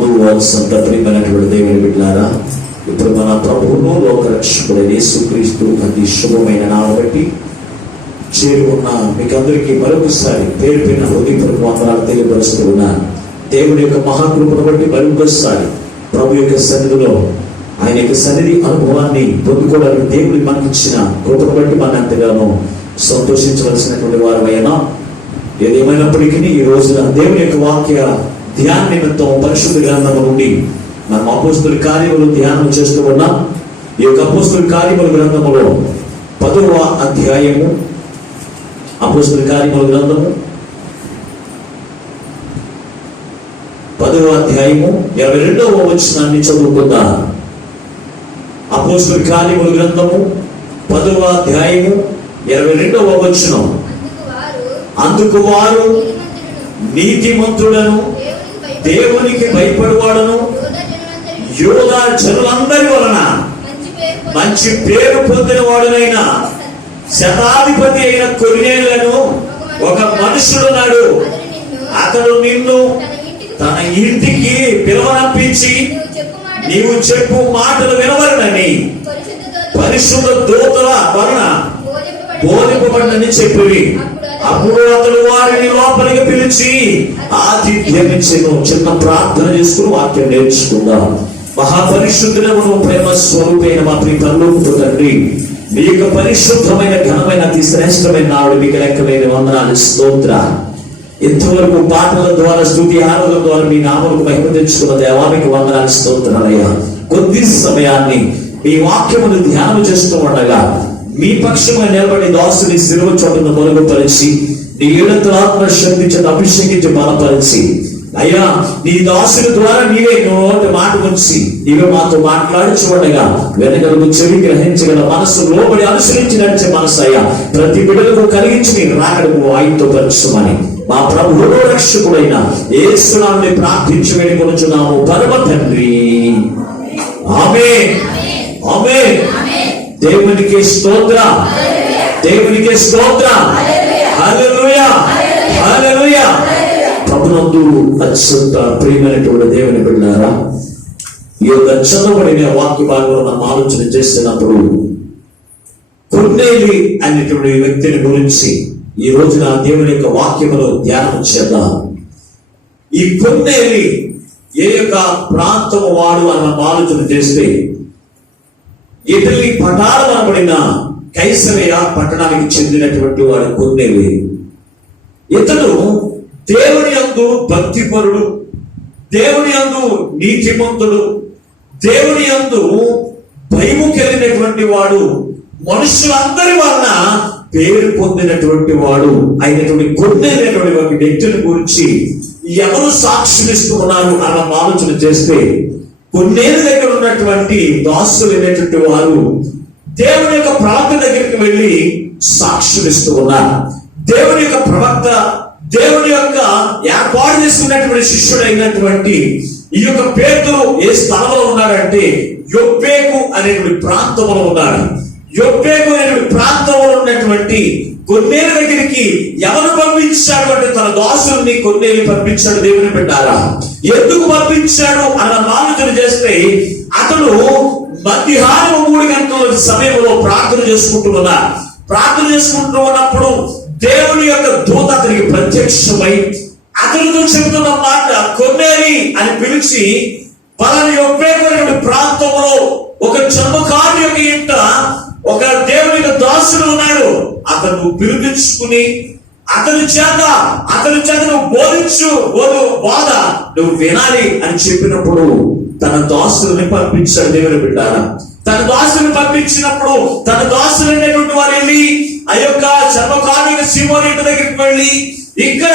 ప్రభునందు సంత ప్రియమైనటువంటి దేవుని బిడ్డలారా, ఇప్పుడు మన ప్రభువును లోక రక్షకుడైన యేసుక్రీస్తు అతి శుభమైన నామం బట్టి చేరి ఉన్న మీకు అందరికీ మరొకసారి పేరు పైన హృదయపూర్వక వందనాలు తెలియపరుస్తూ ఉన్నాను. దేవుడి యొక్క మహాకృపను బట్టి మరొకసారి ప్రభు యొక్క సన్నిధిలో ఆయన యొక్క సన్నిధి అనుభవాన్ని పొందుకోవడానికి దేవుడి మనకిచ్చిన కృపను బట్టి మన ఎంతగానో సంతోషించవలసినటువంటి వారు అయినా, ఏదేమైనప్పటికీ ఈ రోజున దేవుని యొక్క వాక్య ధ్యాన నిమిత్తం పరిశుద్ధ గ్రంథము నుండి మనం అపోస్తలుల కార్యములు ధ్యానం చేస్తూ ఉన్నాం. ఈ యొక్క అపోస్తలుల కార్యముల గ్రంథములో 10వ అధ్యాయము, అపోస్తలుల కార్యముల గ్రంథము 10వ అధ్యాయము 22వ వచనాన్ని చదువుకుందాం. అపోస్తలుల కార్యముల గ్రంథము 10వ అధ్యాయము 22వ వచనం. అందుకు వారు నీతిమంతుడను దేవునికి భయపడువాడను యూదా జనులందరి వలన మంచి పేరు పొందిన వాడునైన శతాధిపతి అయిన కొర్నేలియును ఒక మనుషుడున్నాడు. అతడు నిన్ను తన ఇంటికి పిలువనంపించి నీవు చెప్పు మాటలు వినవలనని పరిశుద్ధ దూతల వలన బోధింపబడినని చెప్పి, అప్పుడు అతడు వారిని లోపలికి పిలిచి ఆతిథ్యమిచ్చెను. చిన్న ప్రార్థన చేసుకుని వాక్యం నేర్చుకుందాం. మహాపరిశుద్ధులను ప్రేమ స్వరూపైన మా ప్రియ పరలోకపు తండ్రి, మీ యొక్క పరిశుద్ధమైన ఘనమైన అతి శ్రేష్టమైన నాడు మీకు లెక్కలేని వందనాలు, స్తోత్ర. ఇంతవరకు పాటల ద్వారా స్తుతి ఆరాధన ద్వారా మీ నామములకు మహిమ తెచ్చుకున్న దేవానికి వందనాలు, స్తోత్రాలయ్యా. కొద్ది సమయాన్ని మీ వాక్యమును ధ్యానం చేస్తూ ఉండగా మీ పక్షంగా నిలబడి దాసుని శిలువ చోటును మరుగుపరిచి నీ ఏడంతల ఆత్మ శక్తి చేత అభిషేకించి బలపరిచి, అయ్యా నీ దాసుని ద్వారా నీవే నోటి మాట వచ్చి నీవే మాతో మాట్లాడుచుండగా వెనకలకు చెవి గ్రహించగల మనసు, లోబడి అనుసరించి నడిచే మనసు అయ్యా ప్రతి బిడ్డలకు కలిగించి నీ రాకడకు ఆయనతో పరచుమని మా ప్రభువు రక్షకుడైన యేసు నామమున ప్రార్థించి వేడుకొనుచున్నాము పరమ తండ్రి. ఆమేన్, ఆమేన్. దేవునికి స్తోత్రం, దేవునికి స్తోత్రం. హల్లెలూయా, హల్లెలూయా. ప్రభునందు అత్యంత ప్రియమైనటువంటి దేవుని బిడ్డలారా, ఈ యొక్క చదవబడిన వాక్య భాగంలో మనం ఆలోచన చేస్తున్నప్పుడు కొర్నేలి అనేటువంటి వ్యక్తిని గురించి ఈ రోజున దేవుని యొక్క వాక్యములో ధ్యానం చేద్దాం. ఈ కొర్నేలి ఏ యొక్క ప్రాంతము వాడు అని మనం ఆలోచన చేస్తే, ఇటలీ పటారం అనబడిన కైసరయ పట్టణానికి చెందినటువంటి వాడు కొర్నేలి. ఇతడు దేవుని యందు భక్తిపరుడు, దేవుని యందు నీతిమంతుడు, దేవుని యందు భయము కలిగినటువంటి వాడు, మనుషులందరి వలన పేరు పొందినటువంటి వాడు అయినటువంటి కొర్నేలి అనేటువంటి ఒక వ్యక్తిని గురించి ఎవరు సాక్షులిస్తూ ఉన్నారు అన్న ఆలోచన చేస్తే, కొన్నేళ్ళ దగ్గర ఉన్నటువంటి దాసులు అనేటువంటి వారు దేవుని యొక్క ప్రవక్త దగ్గరికి వెళ్ళి సాక్షులిస్తూ ఉన్నారు. దేవుని యొక్క ప్రవక్త, దేవుని యొక్క ఏర్పాటు చేసుకున్నటువంటి శిష్యుడు అయినటువంటి ఈ యొక్క పేతురు ఏ స్థలంలో ఉన్నాడంటే యొప్పేకు అనేటువంటి ప్రాంతంలో ఉన్నాడు. యొప్పేకు అనేటువంటి ప్రాంతంలో ఉన్నటువంటి కొన్నేళ్ళ దగ్గరికి ఎవరు పంపించాడు అంటే తన దాసుల్ని కొన్నేళ్ళు పంపించాడు. దేవుని బిడ్డారా, ఎందుకు పంపించాడు అన్న ఆలోచన చేస్తే, అతడు మధ్యాహ్నం 3 గంటల సమయంలో ప్రార్థన చేసుకుంటూ ఉన్నప్పుడు దేవుని యొక్క దూత అతనికి ప్రత్యక్షమై అతనితో చెబుతున్న మాట, కొర్నేలి అని పిలిచి, పలానా యొప్పేకు ప్రాంతంలో ఒక చర్మకారు యొక్క ఇంట ఒక దేవుని దాసుడు ఉన్నాడు, అతను పిలిపించుకుని అతని చేత నువ్వు బోధించు, బోధ నువ్వు వినాలి అని చెప్పినప్పుడు తన దాసుని పంపించాడు. దేవుని బిడ్డారా, తన దాసుని పంపించినప్పుడు తన దాసులు అనేటువంటి వారు వెళ్ళి ఆ యొక్క చర్మకారు సీమోని ఇంటి దగ్గరికి వెళ్ళి, ఇక్కడ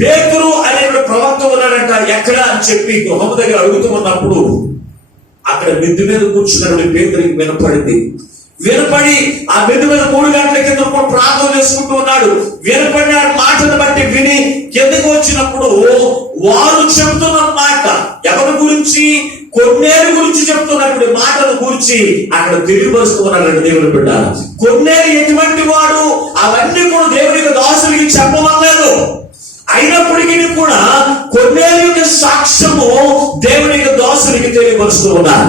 పేతురు అనేటువంటి ప్రవక్త ఉన్నాడంట, ఎక్కడ అని చెప్పి గృహం దగ్గర అడుగుతూ ఉన్నప్పుడు అక్కడ మిద్ది మీద కూర్చున్నటువంటి పేతురికి వినపడి ఆ మిద్ది మీద 3 గంటల కింద ప్రార్థన చేసుకుంటూ ఉన్నాడు. వినపడిన మాటను బట్టి విని కిందకి వచ్చినప్పుడు వారు చెబుతున్న మాట ఎవరి గురించి, కొన్నేరు గురించి చెప్తున్నటువంటి మాటల గురించి అక్కడ తెలియపరుస్తున్నాడు. దేవుని బిడ్డ, కొన్నేరు ఎటువంటి వాడు అవన్నీ కూడా దేవుని దాసులకి చెప్పమనలేదు. అయినప్పటికీ కూడా కొర్నేలి యొక్క సాక్ష్యము దేవుని యొక్క దాసునికి తెలియపరుస్తూ ఉన్నారు.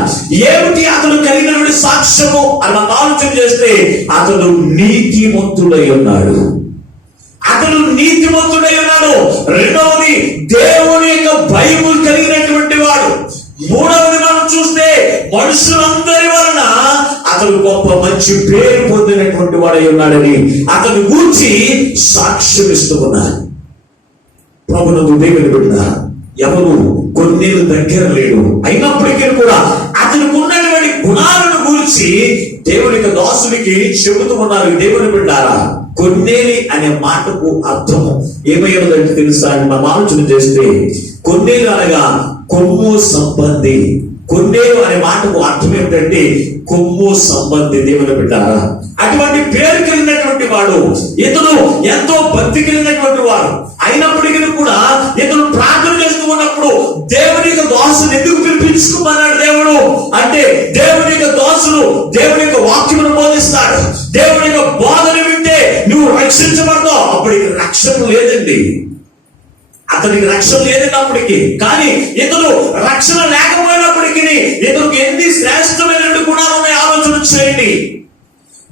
ఏమిటి అతను కలిగినటువంటి సాక్ష్యము అని మనం ఆలోచన చేస్తే, అతను నీతిమంతుడై ఉన్నాడు. అతను నీతిమంతుడై ఉన్నాడు. రెండవది, దేవుని యొక్క భయము కలిగినటువంటి వాడు. మూడవది మనం చూస్తే, మనుషులందరి వలన అతను గొప్ప మంచి పేరు పొందినటువంటి వాడై ఉన్నాడని అతను గూర్చి సాక్ష్యం ఇస్తూ ఉన్నారు. ప్రభునందు దేవుని బిడ్డ, ఎవరు కొన్నేళ్ళు దగ్గర లేడు, అయినప్పటికీ కూడా అతనికి ఉన్నటువంటి గుణాలను గురించి దేవుని యొక్క దాసునికి చెబుతూ ఉన్నారు. దేవుని బిడ్డారా, కొన్నేలి అనే మాటకు అర్థము ఏమయ్యేదంటే తెలుసా అని మనం ఆలోచన చేస్తే, కొన్నేలు అనగా కొమ్ము సంబంధి. కొన్నేలు అనే మాటకు అర్థం ఏమిటంటే కొమ్ము సంబంధి. దేవుని బిడ్డారా, అటువంటి పేరు కలిగినటువంటి వాడు, ఇతను ఎంతో భక్తి కలిగినటువంటి వాడు. అయినప్పటికీ కూడా ఇతను ప్రార్థన చేస్తూ ఉన్నప్పుడు దేవుని యొక్క దాసుని ఎందుకు పిలిపించుకోమన్నాడు దేవుడు అంటే, దేవుని యొక్క దాసులు దేవుని యొక్క వాక్యమును బోధిస్తాడు. దేవుని యొక్క బోధన వింటే నువ్వు రక్షించబడతావు. అప్పటికి రక్షణ లేదండి, అతనికి రక్షణ లేదన్నప్పటికీ. కానీ ఇతను రక్షణ లేకపోయినప్పటికీ ఇతనికి ఎన్ని శ్రేష్టమైన గుణాలు ఉన్నాయి ఆలోచన చేయండి.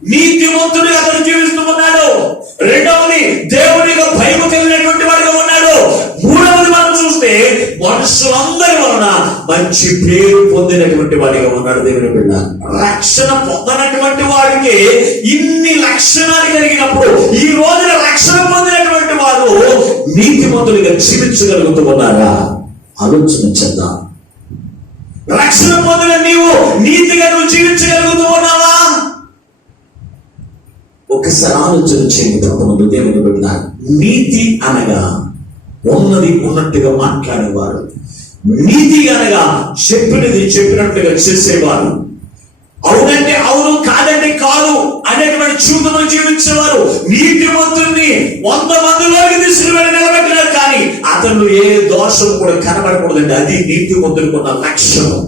నీతిమంతుడు అతను జీవిస్తూ ఉన్నాడు. రెండవది, దేవునిగా భయము కలిగినటువంటి వాడిగా ఉన్నాడు. మూడవది మనం చూస్తే, మనుషులందరి వలన మంచి పేరు పొందినటువంటి వాడిగా ఉన్నాడు. దేవుని బిడ్డ, రక్షణ పొందనటువంటి వాడికి ఇన్ని లక్షణాలు కలిగినప్పుడు ఈ రోజున రక్షణ పొందినటువంటి వారు నీతిమంతులుగా జీవించగలుగుతూ ఉన్నారా? ఆలోచన చేద్దాం. రక్షణ పొందిన నీవు నీతిగా నువ్వు జీవించగలుగుతూ ఉన్నావా? ఒకసారి ఆలోచన చేయండి. తప్పకుండా దేవుని బిడ్డ, నీతి అనగా ఉన్నది ఉన్నట్టుగా మాట్లాడేవారు, నీతి అనగా చెప్పినది చెప్పినట్టుగా చేసేవారు, అవునంటే అవును కాదంటే కాదు అనేటువంటి చూపును జీవించేవారు. నీతిమంతుల్ని 100 మందిలోకి తీసుకుని నిలబెట్టినారు, కానీ అతను ఏ దోషం కూడా కనబడకూడదండి. అది నీతిమంతులకు ఉన్న లక్షణం.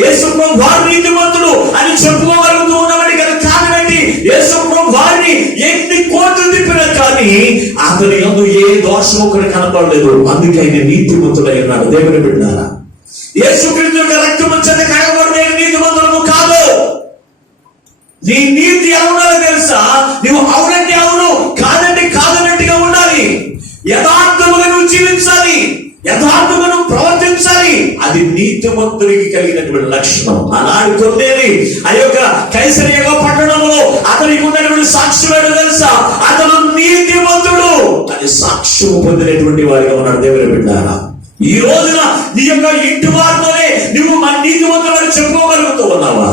యేసు ప్రభు వారు నీతిమంతుడు అని చెప్పుకోగలుగుతూ ఉన్నవాడి కదా కారణమేంటి? యేసు ప్రభు వారిని ఎన్ని కోట్లు తిప్పినా కానీ అతని యందు ఏ దోషం కూడా కనపడలేదు. అందుకే ఆయన నీతిమంతుడై ఉన్నాడు. దేవుని బిడ్డారా, యేసుక్రీస్తు యొక్క రక్తము చేత కడగబడిన నీతిమంతులము కాదు. నీ నీతి ఎలా ఉండాలో తెలుసా? నువ్వు అవునంటే అవును, కాదంటే కాదన్నట్టుగా ఉండాలి. యథార్థముగా నువ్వు జీవించాలి, యథార్థముగా నువ్వు ప్రవర్తించాలి. అది నీతిమంతుడికి కలిగినటువంటి లక్షణం. ఆనాడు కొన్నేలి ఆ యొక్క కైసరియా పట్టణంలో అతనికి ఉన్నటువంటి సాక్ష్యం ఏంటో తెలుసా? అతను నీతిమంతుడు అని సాక్ష్యం పొందినటువంటి వారిగా ఉన్నాడు. దేవుని బిడ్డారా, ఈ రోజున నీ యొక్క ఇంటి వారితోనే నువ్వు మన నీతిమంతులను చెప్పుకోగలుగుతూ ఉన్నావా?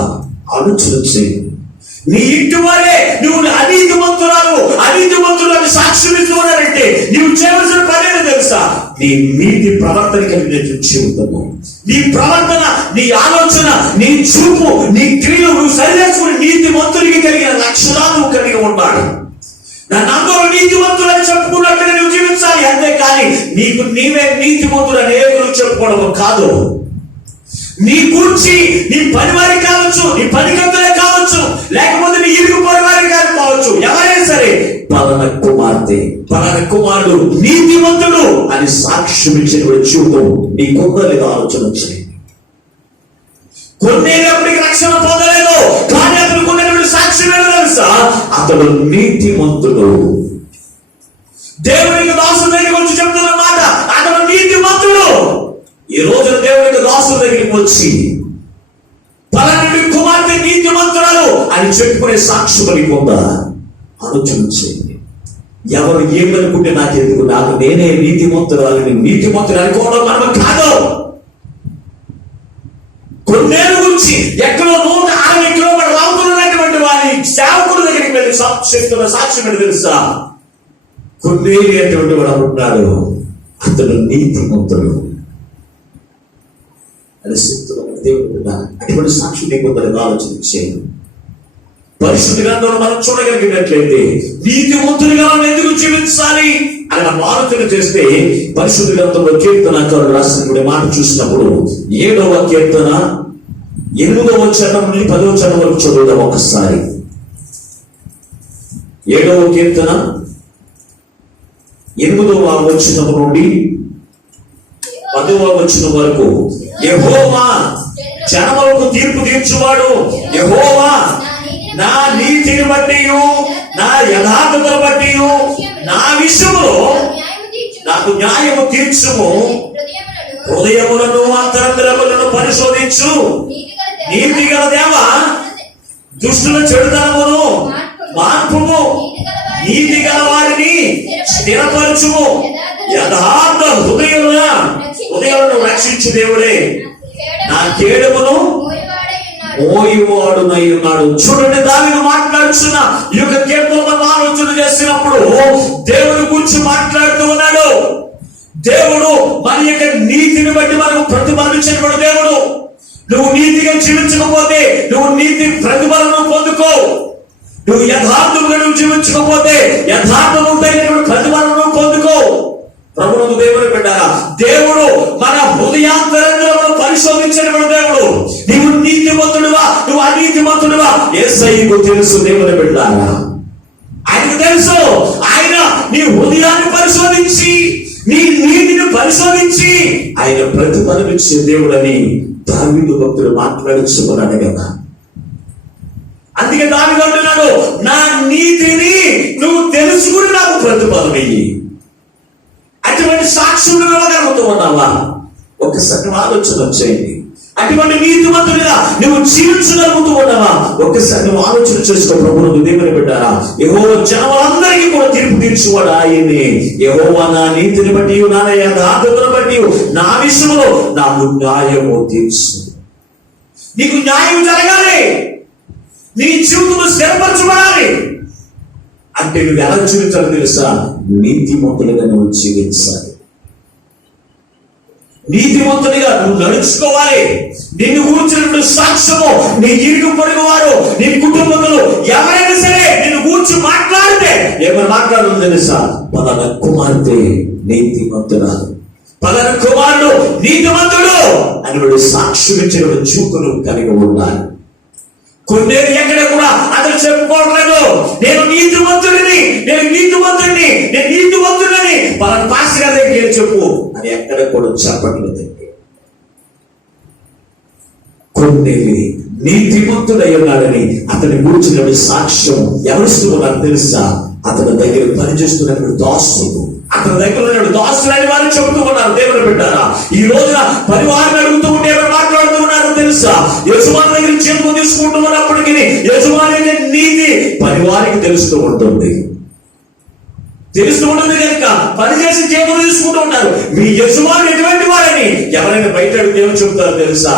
ఆలోచన చేయి. నీ ఇంటి వారే నువ్వు అనీతిమంతులు అని సాక్ష్యం ఇస్తూ ఉన్నారంటే నువ్వు చేయవలసిన పనేది తెలుసా? నీ నీతి ప్రవర్తన కలిగిన జీవితము, నీ ప్రవర్తన, నీ ఆలోచన, నీ చూపు, నీ క్రియలు నువ్వు సరిచేసుకుని నీతిమంతుడికి కలిగిన లక్షణాలు నువ్వు కలిగి ఉన్నాడు. నన్నందరూ నీతిమంతులు అని చెప్పుకున్నట్టుగా నువ్వు జీవించాలి. అంతేకాని నీకు నీవే నీతిమంతులు అని ఏగులు చెప్పుకోవడం కాదు. నీ గురించి నీ పనివారి కావచ్చు, నీ పనికత్తులే కావచ్చు, లేకపోతే నీ ఇరుగు పరివారి కావచ్చు, ఎవరైనా సరే పలానా కుమార్తె పలానా కుమారుడు నీతిమంతుడు అని సాక్ష్యం ఇచ్చినటువంటి జీవితం నీ కొందరిగా ఆలోచన చేయండి. కొన్నేళ్ళప్పటికి రక్షణ పొందలేదు, కానీ అతను కొన్నటువంటి సాక్ష్యం ఏదో తెలుసా? అతడు నీతిమంతుడు. దేవునికి దాసుల దగ్గరికి వచ్చి చెప్తున్న మాట, అతడు నీతిమంతుడు. ఈ రోజు దేవునికి దాసుల దగ్గరికి వచ్చి పలానా కుమార్తె నీతిమంతురాలు అని చెప్పుకునే సాక్ష్యం నీకు ఉందా? ఆలోచన చేయండి. ఎవరు ఏమనుకుంటే నాకెందుకు, నాకు నేనే నీతిమంతురాలని నీతిమంతులు అనుకోవడం మనం కాదు. కొన్నేళ్ళ గురించి ఎక్కడో 160 కిలోమీటర్లు అవుతున్నటువంటి వారి సేవకుల దగ్గరికి వెళ్ళి చెప్తున్న సాక్ష్యం ఏంటి తెలుసా? కొన్నేళ్ళు అటువంటి వాడు అంటున్నాడు, అతడు నీతిమంతుడు అని చెప్తున్నాడు. దేవుడు అటువంటి సాక్షి నీకు ఆలోచన చేయండి. పరిశుద్ధ గ్రంథంలో మనం చూడగలిగినట్లయితే నీతిమంతులుగా మనం ఎందుకు జీవించాలి అని మనం ఆలోచన చేస్తే, పరిశుద్ధ గ్రంథంలో కీర్తనకారుడు రాసినటువంటి మాట చూసినప్పుడు 7వ కీర్తన 8వ చరణం నుండి 10వ చరణం వరకు చదువుదాం ఒకసారి. 7వ కీర్తన 8వ వచనం నుండి 10వ వచనం వరకు, యెహోవా జనములకు తీర్పు తీర్చువాడు, యెహోవా నా నీతిని బట్టి నా యథార్థతను బట్టి నా విషయంలో నాకు న్యాయము తీర్చుము, హృదయములను అంతరంగములను పరిశోధించు, నీతి గల దేవా దుష్టుల చెడుతనమును మార్పుము, నీతి గల వారిని స్థిరపరచుము, యథార్థ హృదయాలను రక్షించు దేవుడే నా కేడమును మోయువాడునై ఉన్నాడు. చూడండి, దావీదు మాట్లాడుతున్న ఈ యొక్క కీర్తనలను ఆలోచన చేసినప్పుడు దేవుని గురించి మాట్లాడుతూ ఉన్నాడు. దేవుడు మన యొక్క నీతిని బట్టి మనకు ప్రతిఫలించినప్పుడు దేవుడు, నువ్వు నీతిగా జీవించకపోతే నువ్వు నీతి ప్రతిఫలను పొందుకో, నువ్వు యథార్థముగా నువ్వు జీవించకపోతే యథార్థమైనటువంటి ప్రతిఫలను పొందుకో. ప్రభువుకు దేవుని బిడ్డలారా, దేవుడు మన హృదయాంతరంగములను పరిశోధించినప్పుడు దేవుడు, నీవు నీతిమంతుడువా నువ్వు అనీతిమంతుడువా యేసయ్యకు తెలుసు. దేవుని బిడ్డలారా, ఆయనకు తెలుసు. ఆయన నీ హృదయాన్ని పరిశోధించి నీ నీతిని పరిశోధించి ఆయన ప్రతిఫలమిచ్చే దేవుడని దావీదు భక్తుడు మాట్లాడుచుకున్నాడు కదా. అందుకే దావీదు అంటున్నాడు, నా నీతిని నువ్వు తెలుసుకుని నాకు ప్రతిఫలం ఇయ్యి. అటువంటి సాక్షులు ఇవ్వగలుగుతూ ఉన్నావా? ఒక్కసారి ఆలోచన చేయండి. అటువంటి నీతిమంతుడిగా నువ్వు జీవించగలుగుతూ ఉన్నావా? ఒక్కసారి నువ్వు ఆలోచన చేసుకో. ప్రభువుకు దేవుని బిడ్డలారా, యెహోవా జనములందరికీ కూడా తీర్పు తీర్చువాడు ఆయనే. యెహోవా నా నీతిని బట్టి నా యథార్థతను బట్టి నా విషయంలో నాకు న్యాయము తీర్చు. నీకు న్యాయం జరగాలి, నీ జీవితంలో స్థిరపరచబడాలి అంటే నువ్వు ఎలా జీవించాలో తెలుసా? నీతిమంతులుగా నువ్వు జీవించాలి, నీతిమంతునిగా నువ్వు నడుచుకోవాలి. నిన్ను కూర్చున్నప్పుడు సాక్ష్యము నీ ఇరుగు పొరుగు వారు, నీ కుటుంబంలో ఎవరైనా సరే నిన్ను కూర్చు మాట్లాడితే ఏమైనా మాట్లాడదు తెలుసా? పలానా కుమార్తె నీతిమంతురాలు, పలానా కుమారుడు నీతిమంతుడు అని వాడు సాక్ష్యం ఇచ్చిన చూపును కలిగి ఉండాలి. కొన్ని ఎక్కడ కూడా అతను చెప్పుకోవట్లేదు, నేను నీతిమంతుడిని, నేను నీతిమంతుడిని, నేను నీతిమంతుడిని పలానా పాస్టర్ గారి దగ్గర చెప్పు అని ఎక్కడ కూడా చెప్పట్లేదు. కొన్ని నీతిమంతుడై ఉన్నాడని అతని కూర్చున్న సాక్ష్యం ఎవరిస్తున్నారు తెలుసా? అతని దగ్గర పనిచేస్తున్నటువంటి దాసుడు, అతని దగ్గర ఉన్న దాసుడు అని వారు చెబుతూ ఉన్నారు. దేవుని బిడ్డలారా, ఈ రోజున పరివారం అడుగుతూ ఉంటే ఎవరు మాట్లాడుతూ ఉన్నారు తెలుసా? యజమాని దగ్గర చేతులు తీసుకుంటూ ఉన్నప్పటికీ యజమాని నీతి పరివారికి తెలుస్తూ ఉంటుంది కనుక పనిచేసి చేతులు తీసుకుంటూ ఉంటారు. మీ యజమాని ఎటువంటి వారని ఎవరైనా బయట అడిగితే ఏమని చెబుతారు తెలుసా?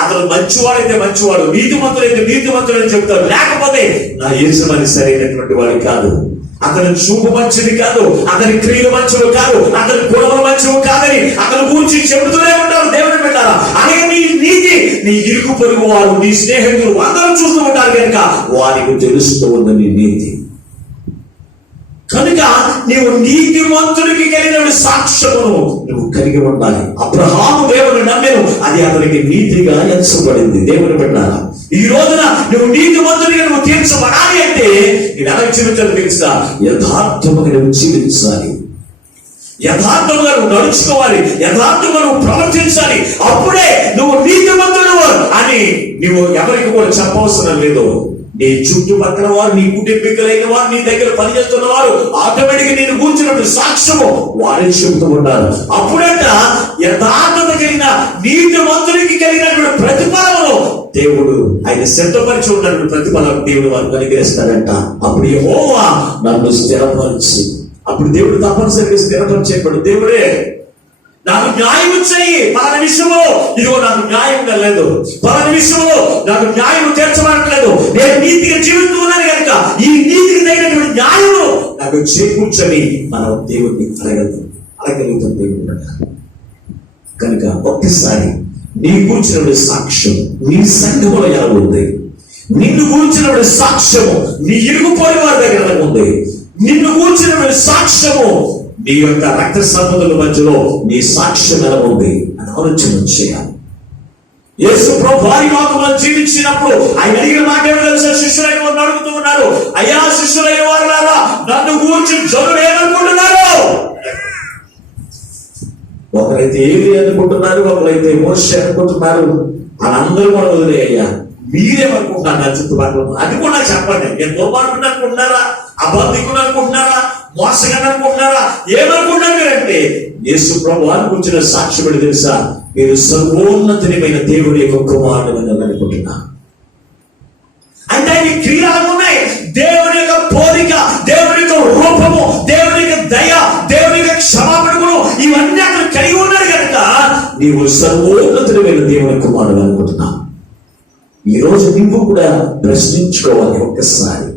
అతను మంచివాడైతే మంచివాడు, నీతిమంతుడైతే నీతిమంతుడు అని చెప్తారు. లేకపోతే నా యజమాని సరైనటువంటి వాడు కాదు, అతని చూపు మంచిది కాదు, అతని క్రియలు మంచివి కాదు, అతని గుణములు మంచివి కాదని అతని గురించి చెబుతూనే ఉంటారు. దేవుని బిడ్డలారా, అలాగే నీ నీతి నీ ఇరుగు పొరుగు వారు, నీ స్నేహితులు అందరూ చూస్తూ ఉంటారు కనుక వారికి తెలుస్తూ ఉంది నీ నీతి. కనుక నీవు నీతిమంతుడికి కలిగిన సాక్ష్యమును నువ్వు కలిగి ఉండాలి. అబ్రహాము దేవుని నమ్మెను, అది అతనికి నీతిగా ఎంచబడింది. దేవుని బిడ్డలారా, ఈ రోజున నువ్వు నీతిమంతుడిగా నువ్వు తీర్చబడాలి అంటే నేను ఎలా జీవించాలి తెలుసా? యథార్థముగా నువ్వు జీవించాలి, యథార్థంగా నువ్వు నడుచుకోవాలి, యథార్థంగా నువ్వు ప్రవర్తించాలి. అప్పుడే నువ్వు నీతిమంతుడు అని నువ్వు ఎవరికి కూడా చెప్పవసరం లేదు. నీ చుట్టుపక్కల వారు, నీ కుటుంబీకులైన వారు, నీ దగ్గర పనిచేస్తున్న వారు ఆటోమేటిక్ నేను కూర్చున్నట్టు సాక్ష్యము వారే చెబుతూ ఉంటారు. అప్పుడంట యథార్థత కలిగిన నీతిమంతుడికి కలిగినటువంటి ప్రతిఫలమును దేవుడు ఆయన సిద్ధపరిచి ఉన్నటువంటి ప్రతిఫలం దేవుడు వారికి అనుగ్రహిస్తాడంట. అప్పుడు యెహోవా నన్ను స్థిరపరిచి, అప్పుడు దేవుడు తప్పనిసరిగా స్థిరపరిచేవాడు. దేవుడే నాకు న్యాయం చెయ్యి, పలానా విషయంలో ఇదిగో నాకు న్యాయంగా లేదు, పలానా విషయంలో నాకు న్యాయం తీర్చబడట్లేదు, నేను నీతిగా జీవిస్తున్నాను కనుక ఈ నీతికి తగినటువంటి న్యాయము నాకు చేకూర్చని మనం దేవుడిని అడగలుగుతాం. దేవుడు కనుక ఒక్కసారి నీ కూర్చున్న సాక్ష్యం నీ సంఘములో ఎలా ఉంది? నిన్ను కూర్చున్న సాక్ష్యము నీ ఇరుగు పోయి వారి దగ్గర ఎలా ఉంది? నిన్ను కూర్చున్న సాక్ష్యము నీ యొక్క రక్త సంబంధుల మధ్యలో నీ సాక్ష్యం ఎలా ఉంది అని ఆలోచన చేయాలి. యేసు ప్రభు వారి లోకంలో జీవించినప్పుడు ఆయన అడిగిన మాట ఏమో తెలుసా? శిష్యులైన వారు అడుగుతూ ఉన్నారు, అయ్యా శిష్యులైన వారులారా, నన్ను గూర్చి జనులు ఏమనుకుంటున్నారు? ఒకరైతే ఏలి అనుకుంటున్నారు, ఒకరైతే మోషే అనుకుంటున్నారు. వాళ్ళందరూ కూడా వదిలేయ్యా, మీరేమనుకుంటున్నారు నా చుట్టుపక్కల? అది కూడా నాకు చెప్పండి. నేను దుర్మార్గుడు అనుకుంటున్నారా, అబద్ధికుడు అనుకుంటున్నారా, మోసగాడు అనుకుంటున్నారా, ఏమనుకుంటున్నారు మీరంటే యేసు ప్రభు అనుకుంటున్న సాక్ష్యపడి తెలుసా, మీరు సర్వోన్నతమైన దేవుడి యొక్క కుమారుడు అని అనుకుంటున్నా. అంటే ఈ క్రియలు ఉన్నాయి. దేవుని యొక్క పోలిక, దేవుని యొక్క రూపము, దేవుని యొక్క దయ, దేవుని యొక్క క్షమాపణలు ఇవన్నీ అక్కడ కలిగి ఉన్నారు కనుక నీవు సర్వోన్నతమైన దేవుని కుమారుడు అనుకుంటున్నావు. ఈ రోజు నువ్వు కూడా ప్రశ్నించుకోవాలి ఒక్కసారి,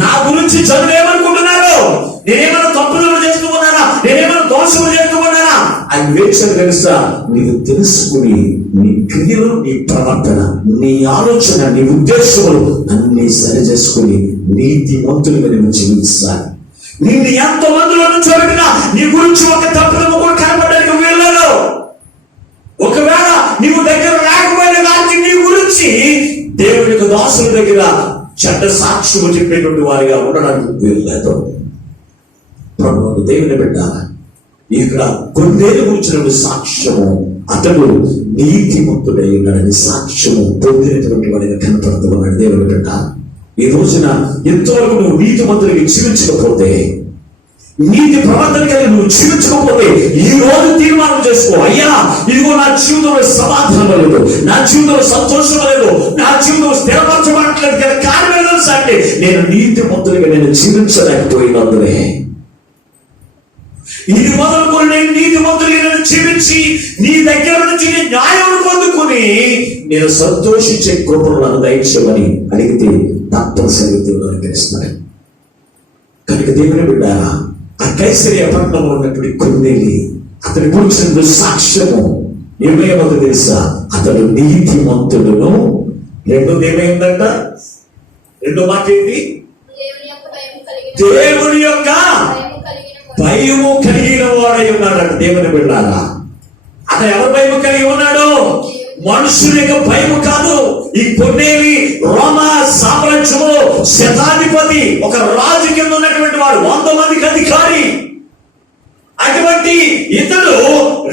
నా గురించి జనులు ఏమనుకుంటున్నారు? నేనేమైనా తప్పులు చేస్తూ ఉన్నానా? నేనేమైనా దోషములు చేస్తూ ఉన్నానా? అని వేచారు తెలుసా? నీవు తెలుసుకుని నీ క్రియలు, నీ ప్రవర్తన, నీ ఆలోచన, నీ ఉద్దేశములు అన్ని సరి చేసుకుని నీతిమంతులుగా నేను జీవించాలి. నిన్ను ఎంతో మందిలో నుంచి అడిగినా నీ గురించి ఒక తప్పులను కూడా కనపడడానికి వీళ్ళలో. ఒకవేళ నీవు దగ్గర రాకపోయిన వారికి నీ గురించి దేవుని యొక్క దాసుల దగ్గర చెడ్డ సాక్ష్యము చెప్పేటువంటి వారిగా ఉండడానికి వీల్లేదు. ప్రభువుకు దేవుని బిడ్డ, ఇక్కడ కొన్నేళ్ళు కూర్చున్న సాక్ష్యము అతడు నీతిమంతుడై ఉన్నాడని సాక్ష్యము పొందినటువంటి వాడిగా కనపడుతూ ఉన్నాడు. దేవుని బిడ్డ, ఈ రోజున ఎంతవరకు నువ్వు నీతిమంతుడికి జీవించకపోతే, నీతి ప్రవర్తన కలిగి నువ్వు జీవించకపోతే ఈ రోజు తీర్మానం చేసుకో, అయ్యా ఇదిగో నా జీవితంలో సమాధానం లేదు, నా జీవితంలో సంతోషం లేదు, నా జీవితంలో స్థిరపరచబడట్లేదు కదా. కారణం ఏదో అంటే నేను నీతిమంతుడిగా నేను జీవించలేకపోయినందునే. ఇది మొదలుకొని నేను నీతిమంతుడిగా నేను జీవించి నీ దగ్గర నుంచి న్యాయం పొందుకుని నేను సంతోషించే కృపను నన్ను దయచేయమని అడిగితే తప్పనిసరిగా దేవుడు అనుగ్రహిస్తున్నాడు. కనుక దేవుని బిడ్డ, ఆ కైసరియా పట్టణంలో ఉన్నటువంటి కొన్నేలి అతని గురించిన సాక్ష్యము ఏమేమో తెలుసా? అతడు నీతిమంతుడును. రెండోది ఏమైందంట? రెండో మాట ఏంటి? దేవుని యొక్క భయము కలిగిన వాడై ఉన్నాడంట. దేవుని బిడ్డారా, అతను ఎవరి భయము కలిగి ఉన్నాడు? మనుషుల యొక్క భయము కాదు. ఈ కొన్నేలి రోమా సామ్రాజ్యంలో శతాధిపతి, ఒక రాజు కింద ఉన్నటువంటి వాడు, 100 మందికి అధికారి. అటువంటి ఇతడు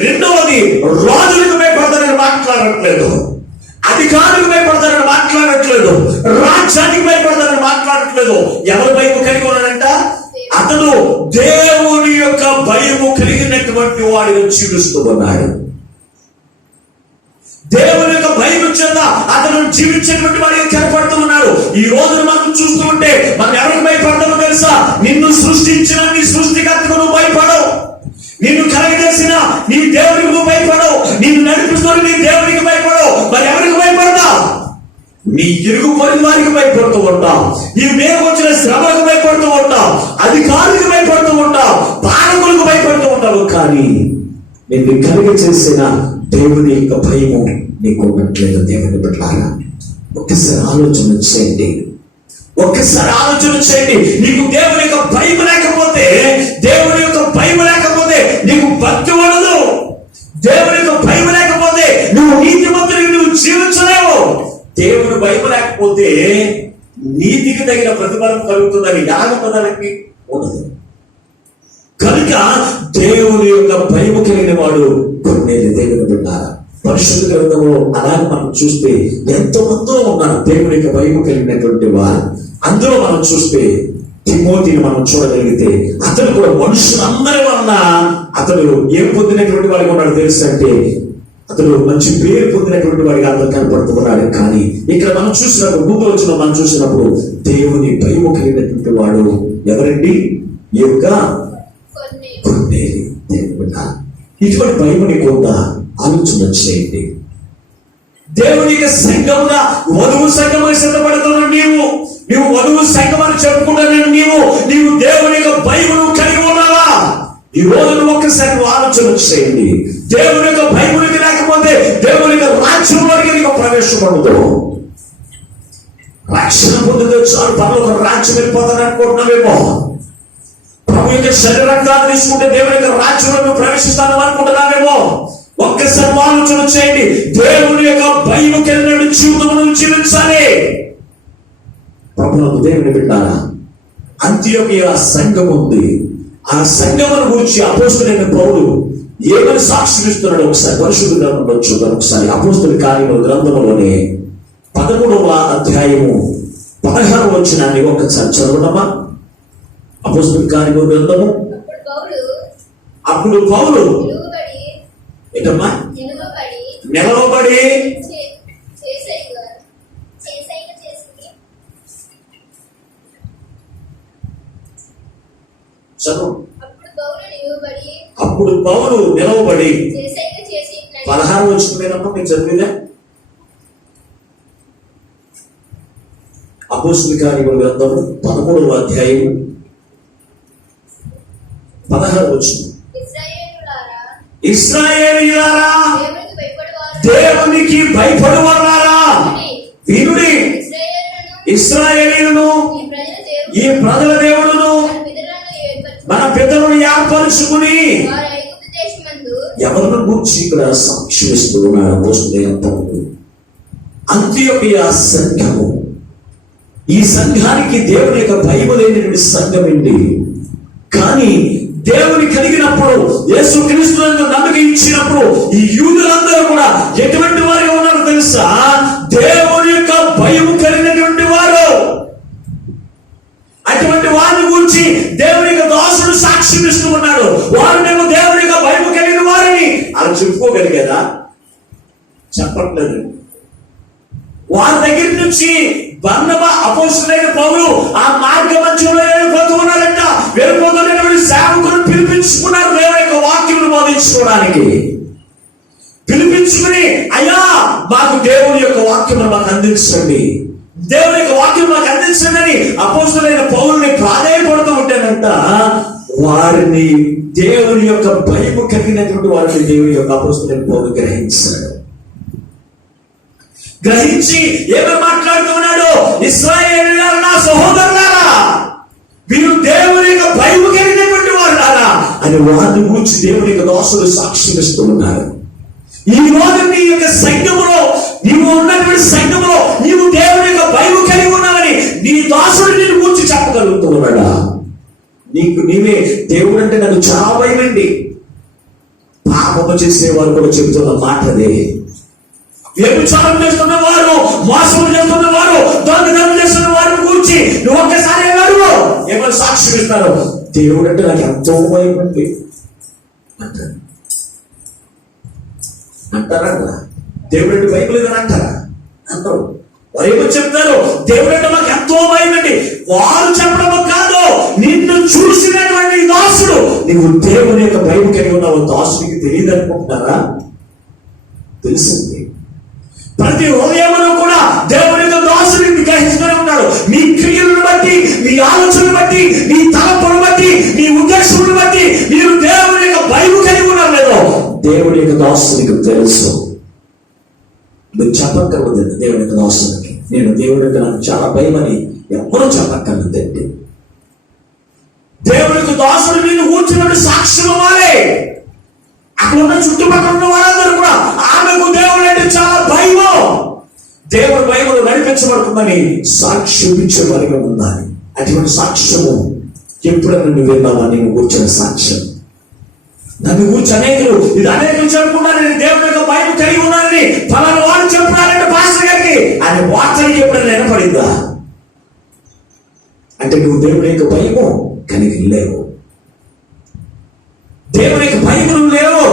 రెండవది రాజులకు భయపడతానని మాట్లాడట్లేదు, అధికారులకు భయపడతానని మాట్లాడట్లేదు, రాజ్యానికి భయపడతానని మాట్లాడట్లేదు. ఎవరి భయము కలిగి ఉన్నాడంట? అతడు దేవుని యొక్క భయము కలిగినటువంటి వాడిని జీవిస్తూ ఉన్నాడు. దేవుని యొక్క భయం చేత అతను జీవించేటువంటి వాడిగా కనపడుతూ ఉన్నాడు. ఈ రోజు మనం చూస్తూ ఉంటే మనం ఎవరికి భయపడతామో తెలుసా? నిన్ను సృష్టించిన నీ సృష్టికర్తకు నువ్వు భయపడవు, నిన్ను కలగజేసిన నీ దేవుడికి నువ్వు భయపడవు, నిన్ను నడిపిస్తున్న నీ దేవుడికి భయపడవు. మరి ఎవరికి భయపడతావు? నీ ఇరుగు పొరుగు వారికి భయపడుతూ ఉంటావు, నీవు నేర్కొచ్చిన శ్రమలకు భయపడుతూ ఉంటావు, అధికారులకు భయపడుతూ ఉంటావు, పాలకులకు భయపడుతూ ఉంటావు. కానీ నిన్ను కలుగ చేసిన దేవుని యొక్క భయము నీకు ఉన్నట్లేదు. దేవుని బిడ్డలారా, ఒక్కసారి ఆలోచన చేయండి, ఒక్కసారి ఆలోచన చేయండి. నీకు దేవుని యొక్క భయం లేకపోతే, దేవుని యొక్క భయం లేకపోతే నీకు భక్తి ఉండదు. దేవుని యొక్క భయం లేకపోతే నువ్వు నీతిమంతుడిగా నువ్వు జీవించలేవు. దేవుని భయం లేకపోతే నీతికి తగిన ప్రతిఫలం కలుగుతుందని యాగపదానికి ఉండదు. కనుక దేవుని యొక్క భయము కలిగిన వాడు కొన్నేలి. దేవుని బిడ్డారా, పరిశుద్ధ గ్రంథంలో అలాగే మనం చూస్తే ఎంతో మందో ఉన్నారు దేవుని యొక్క భయము కలిగినటువంటి వారు. అందులో మనం చూస్తే తిమోతిని మనం చూడగలిగితే అతడు కూడా మనుషులందరి వలన అతడు ఏం పొందినటువంటి వాడిగా ఉన్నాడు తెలుసు అంటే, అతడు మంచి పేరు పొందినటువంటి వాడిగా అతను కనపడుతున్నాడు. కానీ ఇక్కడ మనం చూసినప్పుడు, ముందు వచ్చిన మనం చూసినప్పుడు దేవుని భయము కలిగినటువంటి వాడు ఎవరండి? ఈ యొక్క కొన్నేలి. ఇటువంటి భయము నీకు ఉందా? ఆలోచన చేయండి. దేవుని యొక్క సంఘముగా వధువు సంఘముగా సిద్ధపడుతున్న నీవు వధువు సంఘం అని చెప్పుకుంటున్న నీవు దేవుని యొక్క భయమును కలిగి ఉన్నావా? ఈ రోజు నువ్వు ఒక్కసారి ఆలోచన చేయండి. దేవుని యొక్క భయమునికి లేకపోతే దేవుని యొక్క రాజ్యంలోకి నీకు ప్రవేశం ఉండదు. రక్షణ పొందితే చాలు పరలోక రాజ్యం వెళ్ళిపోతాను అనుకుంటున్నావేమో. ప్రభు యొక్క శరీరంగాన్ని తీసుకుంటే దేవుని యొక్క రాజ్యంలో ప్రవేశిస్తాను అనుకుంటున్నావేమో. ఒక్కసారి ఆలోచన చేయండి. దేవుని యొక్క భయము కలిగిన జీవితం జీవించాలి. ప్రభువుకు దేవుని బిడ్డారా, అంత్యోకియ సంఘం ఉంది. ఆ సంఘమును గురించి అపోస్తలుడైన పౌలు ఏమని సాక్ష్యం ఇస్తున్నాడు ఒకసారి పరిశుద్ధ గ్రంథంలో చూద్దాం. ఒకసారి అపోస్తలుల కార్యముల గ్రంథంలోనే 13వ అధ్యాయము 16వ వచనాన్ని ఒకసారి చదవడమా. అపోస్తలుల కార్యముల గ్రంథము. అప్పుడు పౌలు ఏంటమ్మా నిలవబడి అప్పుడు పౌలు నిలవబడి 16 వచ్చిందేనమ్మా మీకు చదివిందా? అపోస్తలుల కార్యముల గ్రంథము 13వ అధ్యాయం 16 వచ్చింది. ఇశ్రాయేలీయులారా దేవునికి భయపడువారా వినుడి, ఇశ్రాయేలీయులను ఈ ప్రజల దేవుడును మన పెద్దలను ఏర్పరుచుకుని ఎవరిని గురించి ఇక్కడ సాక్షిస్తూ ఉన్నాడు అపోస్తలుడైన పౌలు. అంత్యోకియ సంఘము, ఈ సంఘానికి దేవుని యొక్క భయము లేనటువంటి సంఘం ఏంటి? కానీ దేవుని కలిగినప్పుడు, యేసుక్రీస్తునందు నమ్మకం ఇచ్చినప్పుడు ఈ యూదులందరూ కూడా ఎటువంటి వారుగా ఉన్నారో తెలుసా? దేవుని యొక్క భయము కలిగినటువంటి వారు. అటువంటి వారిని గురించి దేవుని యొక్క దాసుడు సాక్ష్యం ఇస్తూ ఉన్నాడు. వారినేమో దేవుని యొక్క భయము కలిగిన వారిని అలా చెప్పుకోగలిగేదా? చెప్పట్లేదు. వారి దగ్గర నుంచి బర్నబా అపోస్తలుడైన పౌలు ఆ మార్గ మధ్యలో వెళ్ళిపోతూ ఉన్నారంట. వెళ్ళిపోతున్నటువంటి సేవకులను పిలిపించుకున్నారు దేవుని యొక్క వాక్యం బోధించుకోవడానికి. పిలిపించుకుని, అయ్యా మాకు దేవుని యొక్క వాక్యం మాకు అందించండి, దేవుని యొక్క వాక్యం మాకు అందించండి అని అపోస్తలుడైన పౌలుని ప్రాధాన్యపడుతూ ఉంటానంట. వారిని దేవుని యొక్క భయము కలిగినటువంటి వారిని దేవుని యొక్క అపోస్తలుడైన పౌలు గ్రహించాడు. గ్రహించి ఏమో మాట్లాడుతూ ఉన్నాడు? ఇశ్రాయేలీయులారా, నా సహోదరులారా, వీరు దేవుని యొక్క భయము కలిగినటువంటి వారులారా అని వారిని గురించి దేవుని యొక్క దాసులు సాక్ష్యం ఇస్తూ ఉన్నారు. ఈ రోజు నీ యొక్క సంఘములో, నీవు ఉన్నటువంటి సంఘములో నీవు దేవుని యొక్క భయము కలిగి ఉన్నావని నీ దాసుడు నిన్ను గురించి చెప్పగలుగుతూ ఉన్నాడా? నీకు నీవే దేవుడు అంటే నాకు చాలా భయమండి. పాపము చేసేవారు కూడా చెబుతున్న మాట అదే. వ్యభిచారం చేస్తున్న వారు, మోసం చేస్తున్న వారు, దొంగతనం చేస్తున్న వారిని గురించి నువ్వు ఒక్కసారి అడుగు, ఏమైనా సాక్ష్యం ఇస్తారు? దేవుడు అంటే నాకు ఎంతో భయం ఉంది అంటారా? దేవుడు అంటే భయం లేదని అంటారా? అంటారు. వారు ఏమో చెప్తారు? దేవుడు అంటే మాకు ఎంతో భయం అండి. వారు చెప్పడం కాదు, నిన్ను చూసినటువంటి దాసుడు నీవు దేవుని యొక్క భయం కలిగి ఉన్నావు. దాసుడికి తెలియదు అనుకుంటున్నారా? తెలిసింది. ప్రతి హృదయంలో కూడా దేవుని యొక్క దాసుడిని గ్రహిస్తూనే ఉన్నాడు. మీ క్రియలను బట్టి, మీ ఆలోచనను బట్టి, మీ తలపును బట్టి, మీ ఉద్దేశమును బట్టి మీరు దేవుని యొక్క భయం కలిగి ఉన్నారు లేదో దేవుని యొక్క దాసునికి తెలుసు. నువ్వు చెప్పక్కర్లేదండి దేవుని యొక్క దాసునికి, నేను దేవుని యొక్క నాకు చాలా భయం అని ఎవరూ చెప్పక్కర్లేదండి. దేవుని యొక్క దాసుడు నేను కూర్చున్న సాక్ష్యం అవ్వాలి. అక్కడ ఉన్న చుట్టుపక్కల ఉన్న వాళ్ళందరూ కూడా ఆమెకు దేవుడు అంటే చాలా భయము, దేవుడు భయములు నడిపించబడుతుందని సాక్ష్యం ఇచ్చే వారిగా ఉండాలి. అటువంటి సాక్ష్యము ఎప్పుడైనా నువ్వు విన్నావా? నేను కూర్చున్న సాక్ష్యం నన్ను కూర్చొని అనేకులు ఇది అనేకులు చెప్పుకున్నా నేను దేవుని యొక్క భయం కలిగి ఉన్నానని ఫలానా వాడు చెప్పున్నారంటే పాస్టర్ గారికి ఆయన వార్తలకి ఎప్పుడైనా వినపడిందా? అంటే నువ్వు దేవుని యొక్క భయము కలిగి లేవు. దేవుని యొక్క భయము నువ్వు లేవు.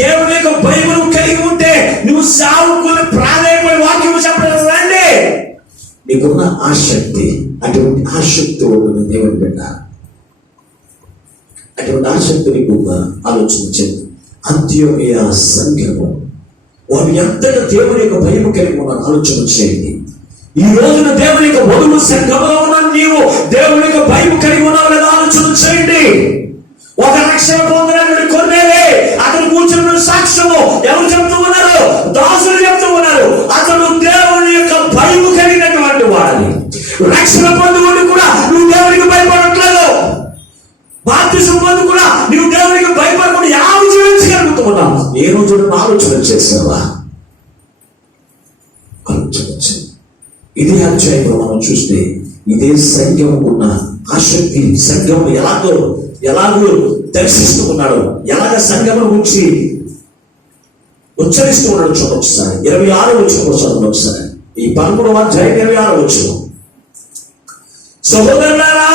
దేవుని యొక్క భయము నువ్వు కలిగి ఉంటే నువ్వు సావుకుని ప్రాధాన్యపడి వాక్యము చెప్పడం రండి. నీకున్న ఆసక్తి, అటువంటి ఆసక్తి ఉంటుంది దేవుని బిడ్డ. అటువంటి ఆసక్తి నీకు ఆలోచించండి. అంత్యోకియ సంఘము వారు ఎంతగా దేవుని యొక్క భయము కలిగి ఉన్నారో ఆలోచన చేయండి. ఈ రోజున దేవుని యొక్క వధువు సంఘంలో ఉన్న నీవు దేవుని యొక్క భయం కలిగి ఉన్నావు లేదా ఆలోచన చేయండి. ఒక రక్షణ పొందడానికి కొన్నేలే అతను కూర్చున్న సాక్ష్యము ఎవరు చెప్తూ ఉన్నారు? దాసులు చెప్తూ ఉన్నారు. అతను దేవుని యొక్క భయం కలిగినటువంటి వాడని. రక్షణ పొందుకొని కూడా నువ్వు దేవునికి భయపడట్లేదు. బాప్తిసం పొందు కూడా నువ్వు దేవునికి భయపడకుండా ఎలా జీవించగలుగుతూ ఉన్నావు? ఏ రోజు ఆలోచన చేసావా? ఆలోచన. ఇదే అధ్యాయంలో మనం చూస్తే ఇదే సంఘం ఉన్న ఆసక్తి, సంఘం ఎలాగో దర్శిస్తూ ఉన్నాడు. ఎలాగ సంఘమును గురించి ఉచ్చరిస్తూ ఉన్నాడు చూడండి ఒకసారి. 26 వచనం చదవండి ఒకసారి. ఈ 13వ అధ్యాయం 26 వచనం. సహోదరులారా,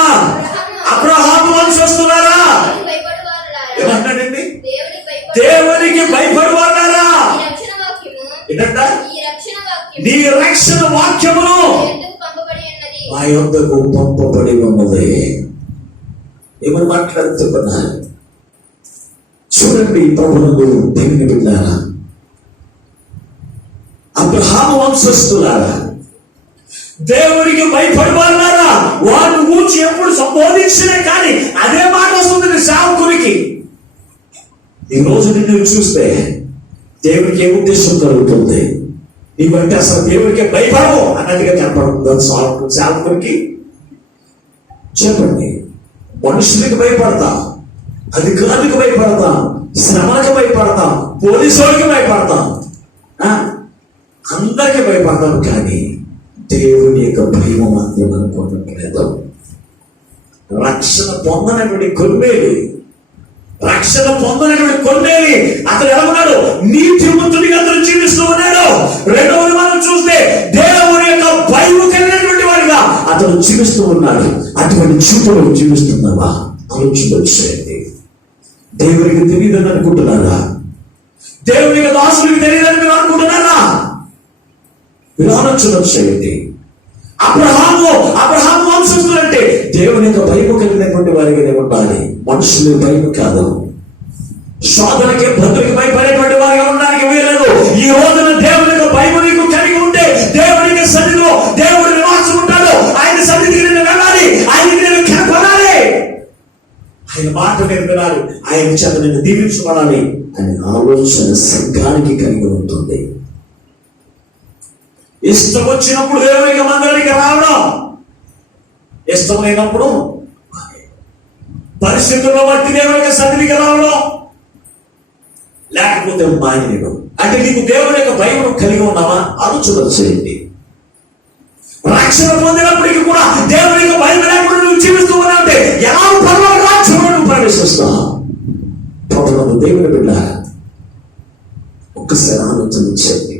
అబ్రహాము వంశస్థులారా, ఏమంటాడండి? దేవునికి భయపడువారులారా. ఏంటంట? నీ రక్షణ వాక్యమును మా యొద్దకు పంపబడి ఉన్నది. ఏమని మాట్లాడుతున్నారు చూడండి. ప్రభువుకు దేవుని బిడ్డలారా, అబ్రహాము వంశస్థులారా, దేవునికి భయపడువారులారా, వారిని గూర్చి ఎప్పుడు సంబోధించినా కానీ అదే మాట వస్తుంది సేవకునికి. ఈ రోజు నిన్ను చూస్తే దేవునికి ఏ ఉద్దేశం కలుగుతుంది? నీవంటే అసలు దేవుడికి భయపడవు అన్నట్టుగా కనపడుతుంది సేవకునికి. చెప్పండి, మనుషులకి భయపడతాం, అధికారులకు భయపడతాం, శ్రమకి భయపడతాం, పోలీసు వాళ్ళకి భయపడతాం, అందరికీ భయపడతాం. కానీ దేవుని యొక్క భయం మాత్రం అనుకోవట్లేదు. రక్షణ పొందనటువంటి కొన్నేది, రక్షణ పొందనటువంటి కొన్నేది అతను ఎలా ఉన్నాడు? నీతిమంతుడిగా అతను జీవిస్తూ ఉన్నాడు. రెండవది మనం చూస్తే దేవుని యొక్క భయం కలిగినటువంటి వాడిగా అతను జీవిస్తూ ఉన్నాడు. అటువంటి చూపులు జీవిస్తున్నావా? ఆలోచన చేయండి. దేవునికి తెలియదని అనుకుంటున్నారా? దేవునికి దాసుడికి తెలియదని మీరు అనుకుంటున్నారా? మీరు ఆలోచన చేయండి. అబ్రహాము వంశస్థులు అంటే దేవుని యొక్క భయం కలిగినటువంటి వారిగానే ఉండాలి. మనుషులు భయం కాదు. శోధనకి భద్రకి భయపడేటువంటి వారిగా ఉండడానికి వీలేదు. ఈ రోజున దేవుని యొక్క భయం నీకు కలిగి ఉంటే దేవునికి సన్నిధిలో దేవుడి నివాసం ఉంటాడు. ఆయన సన్నిధికి నేను వెళ్ళాలి, ఆయనకి నేను కనపడాలి, ఆయన మాట నేను వినాలి, ఆయన చేత నేను దీవించబడాలి అనే ఆలోచన సంఘానికి కలిగి ఉంటుంది. ఇష్టం వచ్చినప్పుడు దేవునికి మందిరానికి రావడం, ఇష్టం లేనప్పుడు పరిస్థితుల్లో బట్టి దేవునికి సన్నిధికి రావడం, లేకపోతే మానేయడం. అంటే నీకు దేవుని యొక్క భయం కలిగి ఉన్నావా? ఆలోచన చేయండి. రక్షణ పొందినప్పటికీ కూడా దేవుని యొక్క భయం లేకుండా నువ్వు జీవిస్తూ ఉన్నావంటే ఎలా పరలోక రాజ్యంలో నువ్వు ప్రవేశిస్తావు? దేవుని బిడ్డ, ఒక్కసారి ఆలోచన చేయండి.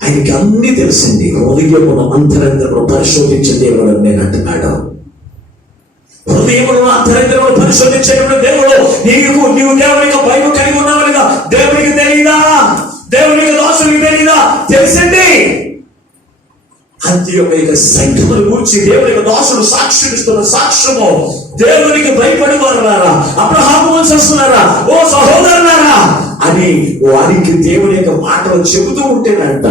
ఆయనకి అన్ని తెలిసింది. హృదయమును అంతరంగంలో పరిశోధించే దేవుడు నేను అంటున్నాడు. హృదయమును అంతరంగంలో పరిశోధించేటువంటి దేవుడు నీవు దేవునికి భయం కలిగి ఉన్నావుగా దేవునికి తెలియదా? దేవునికి దాసునికి తెలియదా? తెలిసింది. అంత్యోక సంఖ్యముల గురించి దేవుని యొక్క దాసుడు సాక్షిస్తున్న సాక్ష్యము దేవునికి భయపడి వారులారా, అబ్రహాము వంశస్థులారా, ఓ సహోదరులారా అని వారికి దేవుని యొక్క మాటలు చెబుతూ ఉంటేనంట,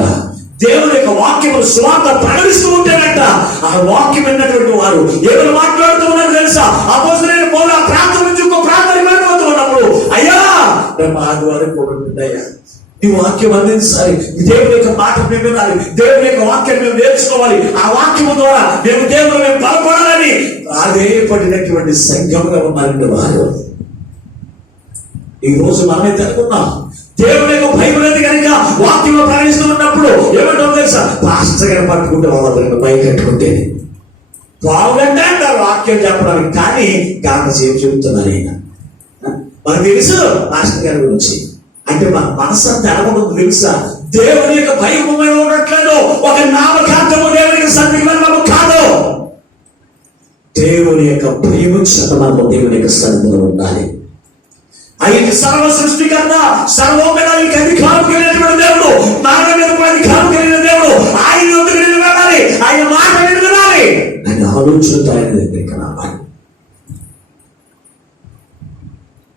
దేవుని యొక్క వాక్యములు స్వార్థ ప్రకటిస్తూ ఉంటేనంట, ఆ వాక్యం విన్నటువంటి వారు ఎవరు మాట్లాడుతూ ఉన్నారు తెలుసా? అపోస్తలుడైన పౌలు ఆ ప్రాంతం నుంచి ఇంకో ప్రాంతానికి వెళ్ళిపోతూ ఉన్నప్పుడు, అయ్యా రేపు ఆదివారం కూడా ఈ వాక్యం అందించాలి, దేవుని యొక్క మాట మేము వినాలి, దేవుని యొక్క వాక్యం మేము నేర్చుకోవాలి, ఆ వాక్యము ద్వారా మేము బలపడాలని అదే పడినటువంటి సంఘంగా ఉన్నారండి వారు. ఈ రోజు మనమే తెలుగున్నాం. దేవుని యొక్క భయం అనేది కనుక వాక్యంలో ప్రకటిస్తూ ఉన్నప్పుడు ఏమంటాం తెలుసా? పాస్టర్ గారు పట్టుకుంటే వాళ్ళ భయం కట్టుకుంటే బాగుంటే అంటారు వాక్యం చెప్పడానికి. కానీ కాంతసేపు చెబుతున్నారు ఆయన. మనకు తెలుసు పాస్టర్ గారి గురించి. అంటే మన మనసు అంతా ఎలాగొంటుంది తెలుసా? దేవుని యొక్క భయం ఉండట్లేదు. ఒక నామకాంతము దేవునికి సన్నిధికి వెళ్ళము కాదు. దేవుని యొక్క భయము చేత మనము దేవుని యొక్క సన్నిధిలో ఉండాలి. ఆయన సర్వ సృష్టికర్త, సర్వోపేదానికి అధికారం కలిగినటువంటి దేవుడు, నాన్న మీద కూడా అధికారం కలిగిన దేవుడు. ఆయన వద్దకు నేను వెళ్ళాలి, ఆయన మాట నేను వినాలి, ఆయన ఆలోచనతో ఆయన దగ్గరికి రావాలి.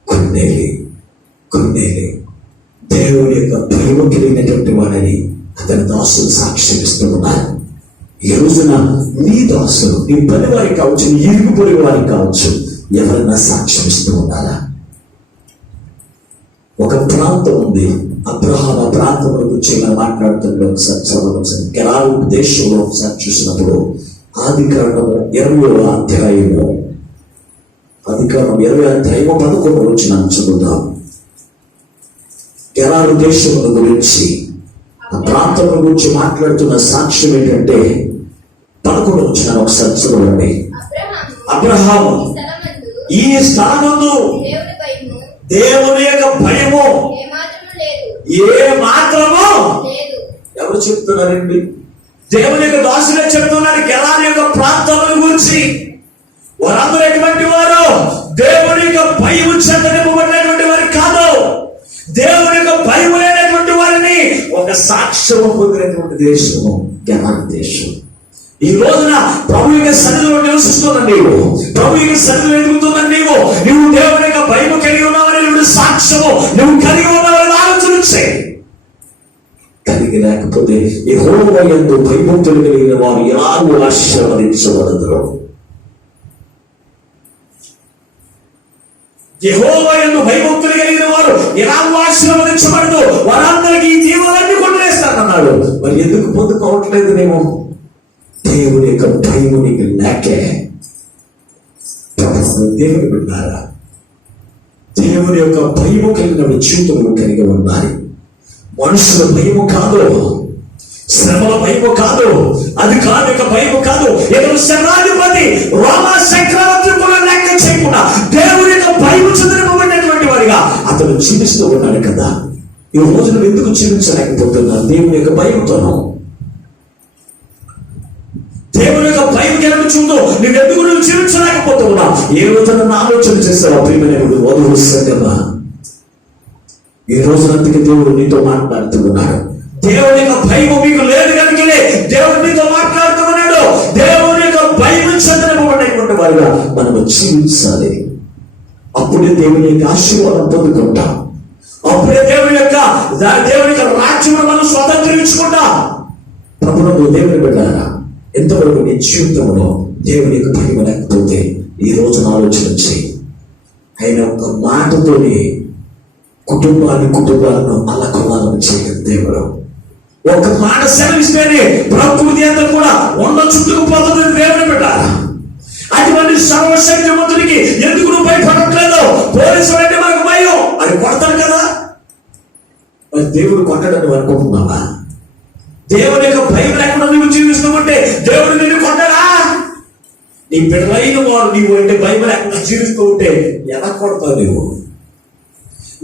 కొన్నేలి దేవుని యొక్క భయం కలిగినటువంటి వాడని అతని దాసులు సాక్ష్యమిస్తూ ఉన్నారు. ఈ రోజున నీ దాసులు, నీ పని వారికి కావచ్చు, నీ ఇరుగు పొరుగు వారికి కావచ్చు, ఎవరన్నా సాక్ష్యమిస్తూ ఉన్నారా? ఒక ప్రాంతం ఉంది, అబ్రహాము ఆ ప్రాంతం గురించి ఇలా మాట్లాడుతుంటే ఒకసారి చదవచ్చు. గెరారు దేశంలో ఒకసారి చూసినప్పుడు ఆదికాండము 20వ అధ్యాయము 11వ వచనం చదువుదాం. గెరారు దేశం గురించి, ఆ ప్రాంతం గురించి మాట్లాడుతున్న సాక్ష్యం ఏంటంటే 11వ వచనం ఒకసారి చదవండి. అబ్రహాము ఈ స్థలమందు దేవుని భయము దేవుని యొక్క భయము ఏమాత్రము లేదు. ఏ మాత్రము లేదు. ఎవరు చెప్తున్నారండి? దేవుని యొక్క దాసులే చెప్తున్నారు. గెలాని యొక్క ప్రాంతముల గురించి వారందరూ ఎటువంటి వారు? దేవుని యొక్క భయము చేత నింపబడినటువంటి వారు కాదు. దేవుని యొక్క భయం లేనటువంటి వారిని ఒక సాక్ష్యము పొందినటువంటి దేశము గెలాని దేశం. ఈ రోజున ప్రభు యొక్క సన్నిధిలో నివసిస్తున్న నీవు, ప్రభు యొక్క సన్నిధిలో ఎదుగుతున్న నీవు దేవుని యొక్క భయము కలిగి ఉన్నావని నువ్వు సాక్ష్యము నువ్వు కలిగి ఉన్నావని ఆలోచన చేయి. కలిగి లేకపోతే యెహోవా యందు భయభక్తులు కలిగిన వారు ఎలాగూ ఆశీర్వదించబడతారు. యెహోవా యందు భయభక్తులు కలిగిన వారు ఎలాగూ ఆశీర్వదించబడదు. వారందరికీ ఈ దీవులన్నీ కొట్టేస్తానన్నాడు. మరి ఎందుకు పొందుకోవట్లేదు? నేను దేవుని యొక్క భయము నీకు లేకే. దేవుని బిడ్డారా, దేవుని యొక్క భయము కలిగిన జీవితంలో కలిగి ఉండాలి. మనుషుల భయము కాదు, శ్రమల భయము కాదు, అధికారుల యొక్క భయము కాదు. ఇతను శరణాధిపతి రోమా చక్రవర్తి కూడా లెక్క చేయకుండా దేవుని యొక్క భయము చదివింపబడినటువంటి వారిగా అతను జీవిస్తూ ఉన్నాడు కదా. ఈ రోజు నువ్వు ఎందుకు జీవించలేకపోతున్నావు? దేవుని యొక్క భయంతోనూ, దేవుని యొక్క భయం కలిగి చూడు నువ్వెందుకు నువ్వు జీవించలేకపోతున్నావు? ఏ రోజున ఆలోచన చేస్తావా? ప్రియమైనటువంటి వధువు సంగమా, ఈ రోజునంతకి దేవుడు నీతో మాట్లాడుతున్నాడు. దేవుని యొక్క భయం మీకు లేదు కనుకనే దేవుడు నీతో మాట్లాడుతున్నాడు. దేవుని యొక్క భయం చెందినటువంటి వారిగా మనము జీవించాలి. అప్పుడే దేవుని యొక్క ఆశీర్వాదం పొందుకుంటాం. అప్పుడే దేవుని యొక్క రాజ్యం మనం స్వతంత్రించుకుంటాం. ప్రభుత్వం దేవుని బిడ్డారా, ఎంతవరకు నీ జీవితంలో దేవుని యొక్క భయం లేకపోతే ఈ రోజున ఆలోచన చేయి. ఆయన ఒక మాటతోనే కుటుంబాలను అల్లకొల్లాలను చేయగల దేవుడు. ఒక మాట సెలవిస్తేనే ప్రకృతి అంతా కూడా చుట్టుకుపోతుంది. దేవుని పెట్టారా, అటువంటి సర్వశక్తిమంతుడికి ఎందుకు నువ్వు భయపడట్లేదు? పోలీసులు అంటే మనకు భయం, అది కొడతాడు కదా. మరి దేవుడు కొట్టడని అనుకుంటున్నావా? దేవుని యొక్క భయం లేకుండా నువ్వు జీవిస్తూ ఉంటే దేవుడు నిన్ను కొట్టడా? నీ బిడ్డలైన వారు నీవు అంటే భయం లేకుండా జీవిస్తూ ఉంటే ఎలా కొడతావు? నువ్వు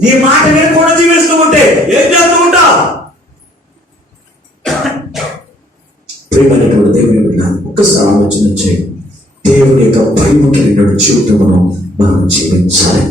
నీ మాట వినకుండా జీవిస్తూ ఉంటే ఏం చేస్తూ ఉంటావు? ప్రియమైనటువంటి దేవుని బిడ్డ, ఒక్కసారి ఆలోచన చేయి. దేవుని యొక్క భయం కలిగిన జీవితమును మనం జీవించాలి.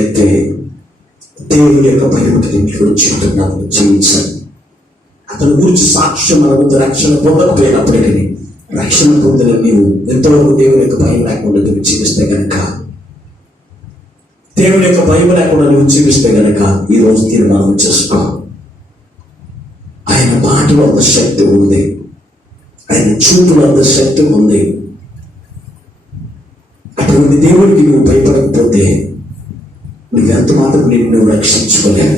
అయితే దేవుని యొక్క భయం కలిగిన జీవితం జీవించాలి. అతని గురించి సాక్ష్యం మన ముందు రక్షణ పొందకపోయినప్పటికీ రక్షణ పొందిన నీవు ఎంతవరకు దేవుని యొక్క భయం లేకుండా నువ్వు జీవిస్తే గనక, దేవుని యొక్క భయం లేకుండా నువ్వు జీవిస్తే గనక ఈ రోజు తీర్మానం చేసుకో. ఆయన మాటలో అంత శక్తి ఉంది, ఆయన చూపులో అంత శక్తి ఉంది. అటువంటి దేవునికి నువ్వు భయపడకపోతే నువ్వు ఎంత మాత్రం నిన్ను రక్షించుకోలేవు,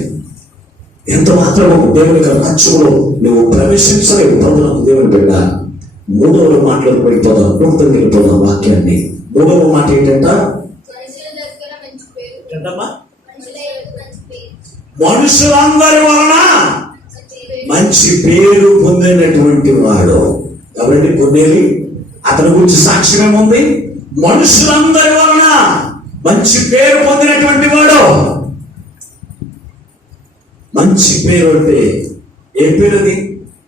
ఎంత మాత్రం దేవుని యొక్క రాజ్యంలో నువ్వు ప్రవేశించలేవు. ప్రభుత్వం దేవుని బిడ్డ, మూడవ మాటలకు వెళ్ళిపోదాం, నూతన వెళ్ళిపోదాం వాక్యాన్ని. మూడవ మాట ఏంటంట? మనుషులందరి వలన మంచి పేరు పొందినటువంటి వాడు. ఎవరండి పొందేది? అతని గురించి సాక్ష్యం ఏముంది? మనుషులందరి వలన మంచి పేరు పొందినటువంటి వాడు. మంచి పేరు అంటే ఏ పేరు? అది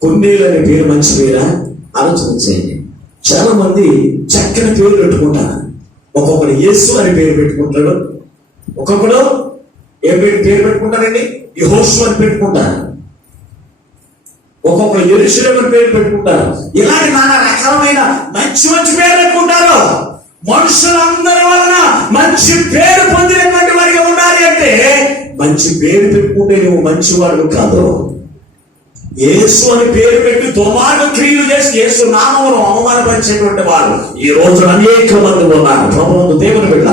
కొన్నేళ్ళు అనే పేరు మంచి పేరా? ఆలోచన చేయండి. చాలా మంది చక్కని పేరు పెట్టుకుంటారు. ఒక్కొక్కడు యేసు అని పేరు పెట్టుకుంటాడు, ఒక్కొక్కడు ఏ పేరు పెట్టుకుంటారండి? యెహోషువ అని పెట్టుకుంటారు, ఒక్కొక్కరు యెరూషలేము అని పేరు పెట్టుకుంటారు. ఇలాంటి నానా రకాలమైన మంచి మంచి పేరు పెట్టుకుంటారు. మనుషులందరి వలన మంచి పేరు పొందినటువంటి వారిగా ఉండాలి అంటే మంచి పేరు పెట్టుకుంటే నువ్వు మంచివాడు కాదు. యేసు అని పేరు పెట్టి దుర్మార్గ క్రియలు చేసి యేసు నామమును అవమానపరిచేటువంటి వారు ఈ రోజు అనేక మంది ఉన్నారు. ప్రభువు దేవుని బిడ్డ,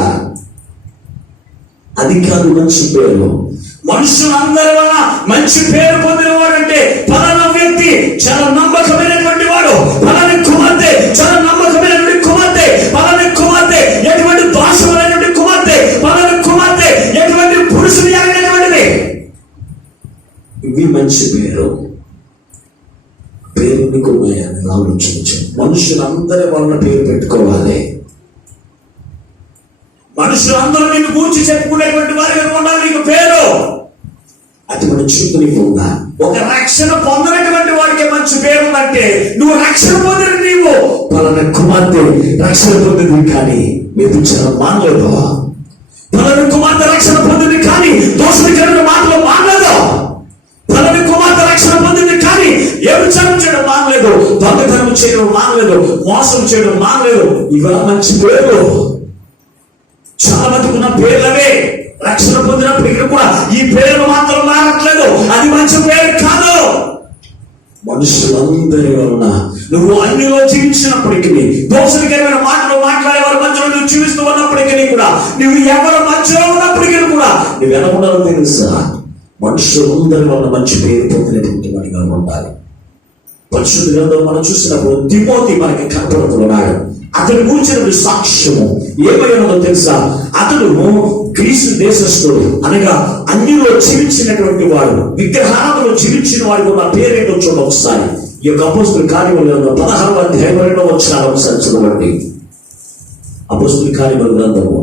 అది కాదు మంచి పేరు. మనుషులందరి వల్ల మంచి పేరు పొందిన వాడంటే ఫలానా వ్యక్తి చాలా నమ్మకమైనటువంటి వాడు, ఫలాని కుమార్తె చాలా నమ్మకమైనటువంటి కుమార్తె, ఫలాని కుమార్తె ఎటువంటి దోషమైనటువంటి కుమార్తె, ఫలాని కుమార్తె ఎటువంటి పురుషుని అయినటువంటిది. ఇవి మంచి పేరు. పేరు నీకు ఉన్నాయని ఆలోచించు. మనుషులందరి వలన పేరు పెట్టుకోవాలి. మనుషులందరూ నిన్ను గూర్చి చెప్పుకునేటువంటి వారిగా ఉండాలి నీకు పేరు. అటువంటి చూపు నీకు ఉందా? ఒక రక్షణ పొందినటువంటి వాడికి మంచి పేరు ఉందంటే నువ్వు రక్షణ పొందిన నీవు పలానా కుమార్తె రక్షణ పొందింది కానీ వ్యభిచారం మానలేదు, పలానా కుమార్తె రక్షణ పొందింది కానీ దోషకరమైన మాటలు మానలేదు, పలానా కుమార్తె రక్షణ పొందింది కానీ వ్యభిచారం చేయడం మానలేదు, దొంగతనం చేయడం మానలేదు, మోసం చేయడం మానలేదు. ఇవాళ మంచి పేరు. చాలా మందికి ఉన్న పేర్లవే. రక్షణ పొందినప్పటికీ కూడా ఈ పేరు మాత్రం మారట్లేదు. అది మంచి పేరు కాదు. మనుషులందరి వలన నువ్వు అన్నిలో జీవించినప్పటికీ, దోషకరమైన మాటలు మాట్లాడేవారి మధ్యలో నువ్వు జీవిస్తూ ఉన్నప్పటికీ కూడా, నువ్వు ఎవరి మధ్యలో ఉన్నప్పటికీ కూడా నువ్వు ఎలా ఉండాలో తెలుసా? మనుషులందరి వలన మంచి పేరు పొందినటువంటి వాడిగా ఉండాలి. పరిశుద్ధ గ్రంథం మనం చూసినప్పుడు తిమోతి మనకి కనపడుతున్నాడు. అతని గురించిన సాక్ష్యము ఏమైనా తెలుసా? అతడు గ్రీసు దేశస్థుడు, అనగా అన్నిలో జీవించినటువంటి వాడు, విగ్రహాలలో జీవించిన వాడికి ఉన్న పేరేంటో చూడండి ఒకసారి. ఈ యొక్క అపోస్తుల కార్యముల 16వ అధ్యాయం 2వ వచనాన్ని ఒకసారి చూడండి. అపోస్తుల కార్యముల గ్రంథము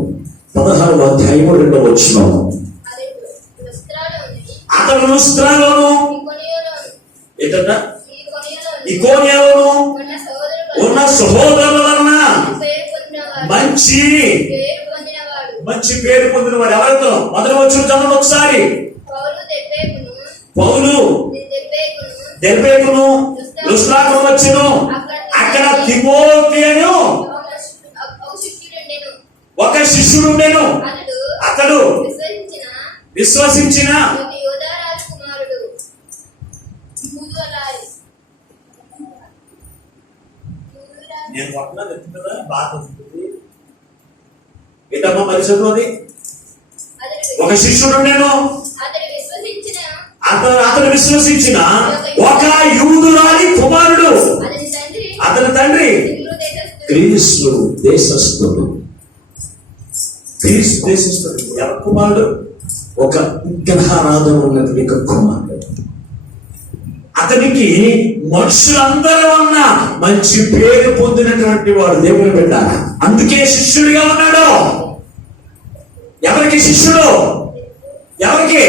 16వ అధ్యాయం 2వ వచనం. అతడు లుస్త్రాలోను ఏంటంటే ఇకోనియాలోను ఉన్న సహోదరుల వలన మంచి పేరు పొందిన వాడు. ఎవరితో? మొదటి వచ్చిన చదవండి ఒకసారి. పౌలు దెర్బేకును లుస్త్రాకును వచ్చెను. అక్కడ తిమోతి అని ఒక శిష్యుడు ఉండెను. అతడు విశ్వసించిన నేను పట్టణం ఎత్తు కదా బాధ వస్తుంది ఏంటమ్మా మరి చదువుది. ఒక శిష్యుడు నేను అతను విశ్వసించిన ఒక యూదురాలి కుమారుడు, అతని తండ్రి గ్రీసు దేశస్థుడు. గ్రీసు దేశస్థుడు ఎవరి కుమారుడు? ఒక విగ్రహారాధన ఉన్నటువంటి కుమారుడు. అతనికి మనుషులందరూ ఉన్న మంచి పేరు పొందినటువంటి వాడు. దేవుని బిడ్డ, అందుకే శిష్యుడిగా ఉన్నాడు. ఎవరికి శిష్యుడు? ఎవరికి?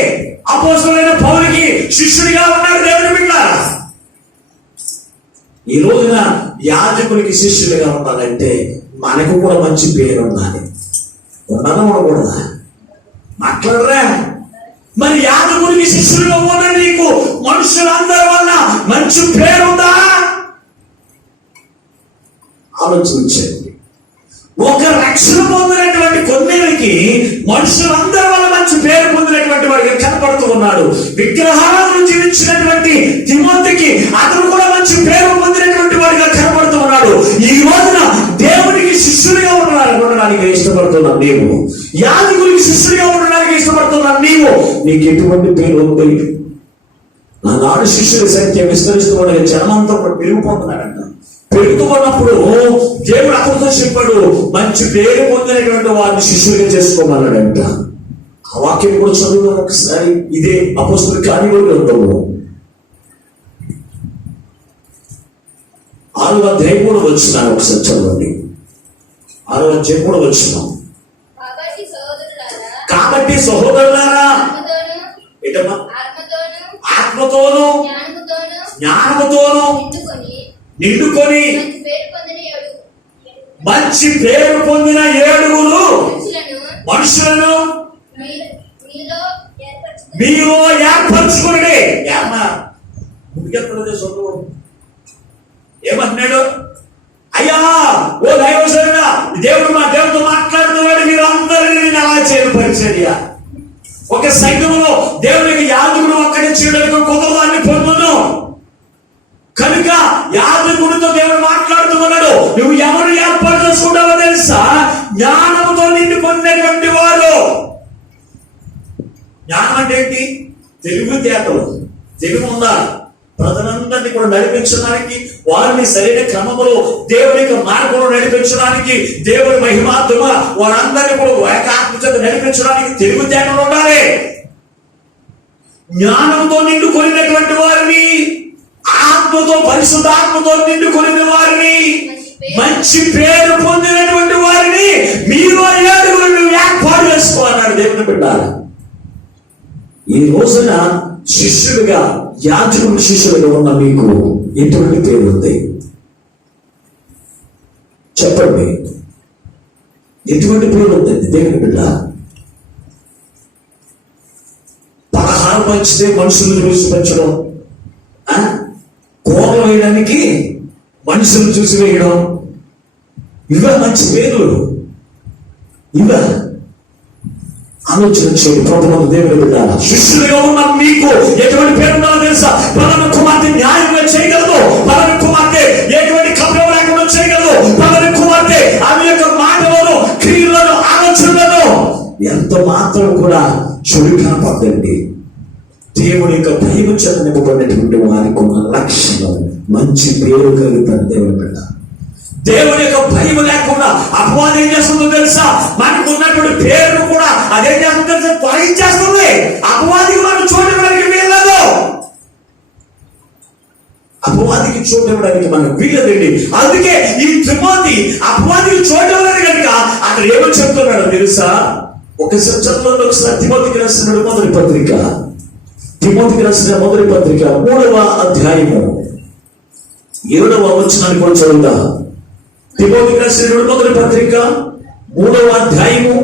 అపోస్తలుడైన పౌలుకి శిష్యుడిగా ఉన్నాడు దేవుని బిడ్డ. ఈ రోజున యాజకునికి శిష్యుడిగా ఉండాలంటే మనకు కూడా మంచి పేరు ఉండాలి. ఉండాలా ఉండకూడదా? మాట్లాడరా? మరి యాజకునికి శిష్యుడిగా ఉన్న నీకు మనుషులందరి వల్ల మంచి పేరుందా? ఆలోచించండి. ఒక రక్షణ పొందినటువంటి కొన్నేళ్ళకి మనుషులందరి వల్ల మంచి పేరు పొందినటువంటి వాడిగా కనపడుతూ ఉన్నాడు. విగ్రహాలను జీవించినటువంటి తిమోతికి అతను కూడా మంచి పేరు పొందినటువంటి వాడిగా కనపడుతూ ఉన్నాడు. ఈ రోజున దేవునికి శిష్యుడిగా ఉండడానికి ఇష్టపడుతున్నాను నీవు, యాజకునికి శిష్యుడిగా ఉండడానికి ఇష్టపడుతున్నాను నీవు. నీకు ఎటువంటి పేరు ఉంది? నానాడు శిష్యుల సంఖ్య విస్తరిస్తూ ఉండగా జనమంతా పెరిగిపోతున్నాడంట. పెరుగుతున్నప్పుడు దేవుడు అతనితో చెప్పాడు, మంచి పేరు పొందినటువంటి వారిని శిష్యులుగా చేసుకోమన్నాడంట. ఆ వాక్యం కూడా చదువుదాం ఒకసారి. ఇదే అపోస్తలుల కార్యముల గ్రంథము 6వ అధ్యాయం 3వ వచనం ఒకసారి చదవండి. 6వ అధ్యాయం 3వ వచనం. కాబట్టి సహోదరులారా, ఏంటమ్మా? ఆత్మతోను జ్ఞానముతోను నిండుకొని మంచి పేరు పొందిన 7 మనుషులను మీరు ఏర్పరచుకుని. ఏమంటున్నాడు? అయ్యా ఓ దైవజనుడా, దేవుడు మా దేవుడితో మాట్లాడుతున్నాడు, మీరు అందరినీ అలా చేయడం పరిచర్య. ఒక సంఘంలో దేవునికి యాజకుడు ఒక్కడే చేయడానికి కుదరదాన్ని పొందును. కనుక యాజకుడితో దేవుడు మాట్లాడుతున్నాడు, నువ్వు ఎవరు ఏర్పాటు చేసుకుంటావో తెలుసా? జ్ఞానంతో నిన్ను పొందినటువంటి వారు. జ్ఞానం అంటే ఏంటి? తెలివితేటలు, తెలివి ఉందా? ప్రజలందరినీ కూడా నడిపించడానికి, వారిని సరైన క్రమంలో దేవుని యొక్క మార్గంలో నడిపించడానికి, దేవుని మహిమాత్మ వారందరినీ కూడా ఏకాత్మత నడిపించడానికి తెలివితేటలు ఉండాలి. జ్ఞానంతో నిండుకొనినటువంటి వారిని, ఆత్మతో, పరిశుద్ధాత్మతో నిండుకొనిన వారిని, మంచి పేరు పొందినటువంటి వారిని మీరు 7 ఏర్పాటు చేసుకోవాలన్నాడు దేవుని బిడ్డ. ఈ రోజున శిష్యుడిగా, యాజకుడి శిష్యుడిగా ఉన్న మీకు ఎటువంటి పేరు ఉంది? చెప్పండి, ఎటువంటి పేరు ఉంది దేవుని బిడ్డ? పలహారం పంచితే మనుషులను చూసి పెంచడం, కోపం వేయడానికి మనుషులను చూసి వేయడం, ఇవే మంచి పేర్లు? ఇవే ఆలోచన చేయండి. కొంతమంది దేవుని బిడ్డ శిష్యులుగా ఉన్న మీకు ఎటువంటి పేరు ఉండాలో తెలుసా? పలానా కుమార్తె న్యాయంగా చేయగలదు, పలానా కుమార్తె ఎటువంటి కపటం లేకుండా చేయగలదు, పలానా కుమార్తె ఆమె యొక్క మాటలను, క్రియలను, ఆలోచనలను ఎంత మాత్రం కూడా చెడు కనపడండి. దేవుని యొక్క భయం చేత నింపబడినటువంటి వారికి ఉన్న లక్షణం మంచి పేరు కలుగుతారు దేవుని బిడ్డ. దేవుని యొక్క భయం లేకుండా అపవాదం ఏం చేస్తుందో తెలుసా? మనకు ఉన్నటువంటి పేరును కూడా అదేం చేస్తుందో తెలుసా? తొలగించేస్తుంది. అపవాదికి మనం చోటు ఇవ్వడానికి వీల్లేదు. అపవాదికి చోటు ఇవ్వడానికి మనకు వీలదండి. అందుకే ఈ తిమోతి అపవాదికి చోటు ఇవ్వలేదు కనుక అక్కడ ఏమో చెప్తున్నాడో తెలుసా? ఒకసారి చదువులో ఒకసారి తిమోతికి రాసిన మొదటి పత్రిక, తిమోతికి రాసిన మొదటి పత్రిక 3వ అధ్యాయము 7వ వచనాన్ని కూడా చదువుతా. తిమోతికి రాసిన మొదటి పత్రిక 3వ అధ్యాయము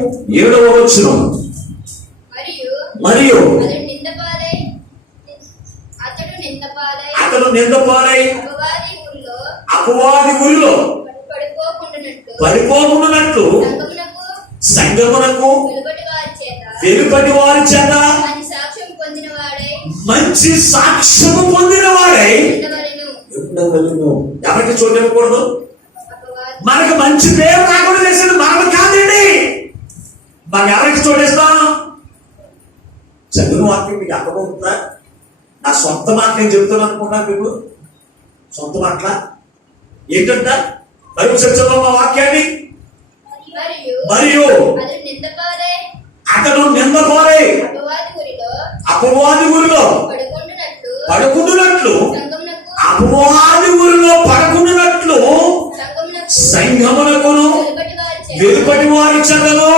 7వ వచనం. మరియు అతడు నిందపాలై అపవాది ఊరిలో పడిపోకుండానట్లు సంగమునకు వెలుపటి వారి చేత మంచి సాక్ష్యము పొందిన వాడై ఎవరికి చోటు ఇవ్వకూడదు? మనకు మంచి పేరు రాకుండా చేసేది మనం కాదండి. మనం ఎవరికి చోటేస్తాం? చదువు వాక్యం మీకు అర్థమవుతుందా? నా సొంత మాట నేను చెప్తాను అనుకుంటా. మీకు సొంత మాటల ఏంటంట? మరి చర్చలో మా వాక్యాన్ని మరియు అతను నిందపోలే అపవాది ఊరిలో పడుకుంటున్నట్లు, అపవాది ఊరిలో పడుకుంటున్నట్లు సంఘమునకును వెలుపటి వారి చెంతలో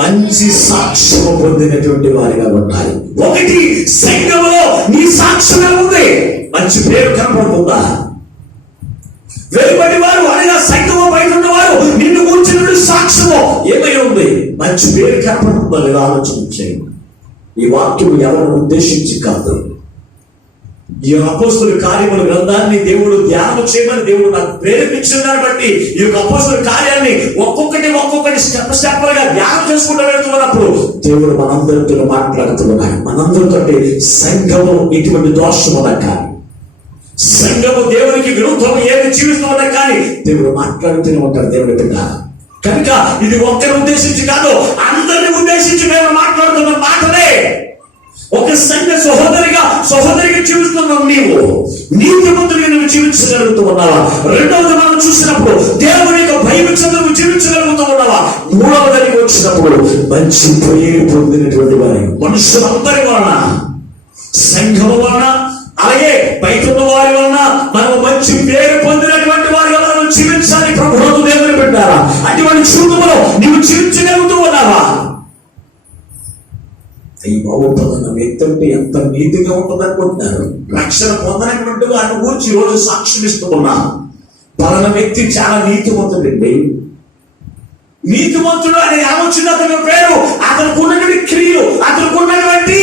మంచి సాక్ష్యము పొందినటువంటి వారిగా ఉండాలి. ఒకటి, సంఘములో నీ సాక్ష్యమే ఉంది, మంచి పేరు కనపడుతుందా? వెలుపటి వారు అనగా సంఘము బయట ఉన్నవారు నిన్ను కూర్చున్న సాక్ష్యము ఏమై ఉంది? మంచి పేరు కనపడుతుందా లేదా ఆలోచన చేయండి. ఈ వాక్యం ఎవరిని ఉద్దేశించి కాదు. ఈ అపోస్తుల కార్యముల గ్రంథాన్ని దేవుడు ధ్యానం చేయమని దేవుడు నాకు ప్రేరేపించిన దాన్ని బట్టి ఈ యొక్క అపోస్తుల కార్యాన్ని ఒక్కొక్కటి స్టెప్ గా ధ్యానం చేసుకుంటూ వెళ్తున్నప్పుడు దేవుడు మనందరితో మాట్లాడుతున్నాడు. మనందరితో సంఘము ఇటువంటి దోషమున కానీ, సంఘము దేవునికి విరుద్ధం ఏమి జీవిస్తున్నా కానీ దేవుడు మాట్లాడుతూనే ఉంటాడు దేవుడి బిడ్డ. కనుక ఇది ఒక్కరిని ఉద్దేశించి కాదు, అందరిని ఉద్దేశించి మేము మాట్లాడుతున్న మాటలే. ఒక సంఘ సహోదరిగా జీవిస్తున్నావు నీవు, నీతిమంతుడిగా నువ్వు జీవించగలుగుతూ ఉన్నావా? రెండవది మనం చూసినప్పుడు దేవుని యొక్క భయం నువ్వు జీవించగలుగుతూ ఉన్నావా? మూడవదానికి వచ్చినప్పుడు మంచి పేరు పొందినటువంటి వారి మనుషులందరి వలన, సంఘము వలన, అలాగే బయట ఉన్న వారి వలన మనం మంచి పేరు పొందినటువంటి వారి వలన మనం జీవించాలి. ప్రభుత్వం దేవుని పెట్టారా? అటువంటి చూపులో నీవు జీవించగలుగుతూ ఉన్నావా? ఈ బాగుపడుతున్న వ్యక్తి అంటే ఎంత నీతిగా ఉంటుంది అనుకుంటున్నారు? రక్షణ పొందనటువంటి వారిని గురించి ఈరోజు సాక్ష్యం ఇస్తున్నా. పలానా వ్యక్తి చాలా నీతిమంతుడండి. నీతిమంతుడు అనే ఆలోచన అతని పేరు, అతనికి ఉన్నటువంటి క్రియలు, అతనికి ఉన్నటువంటి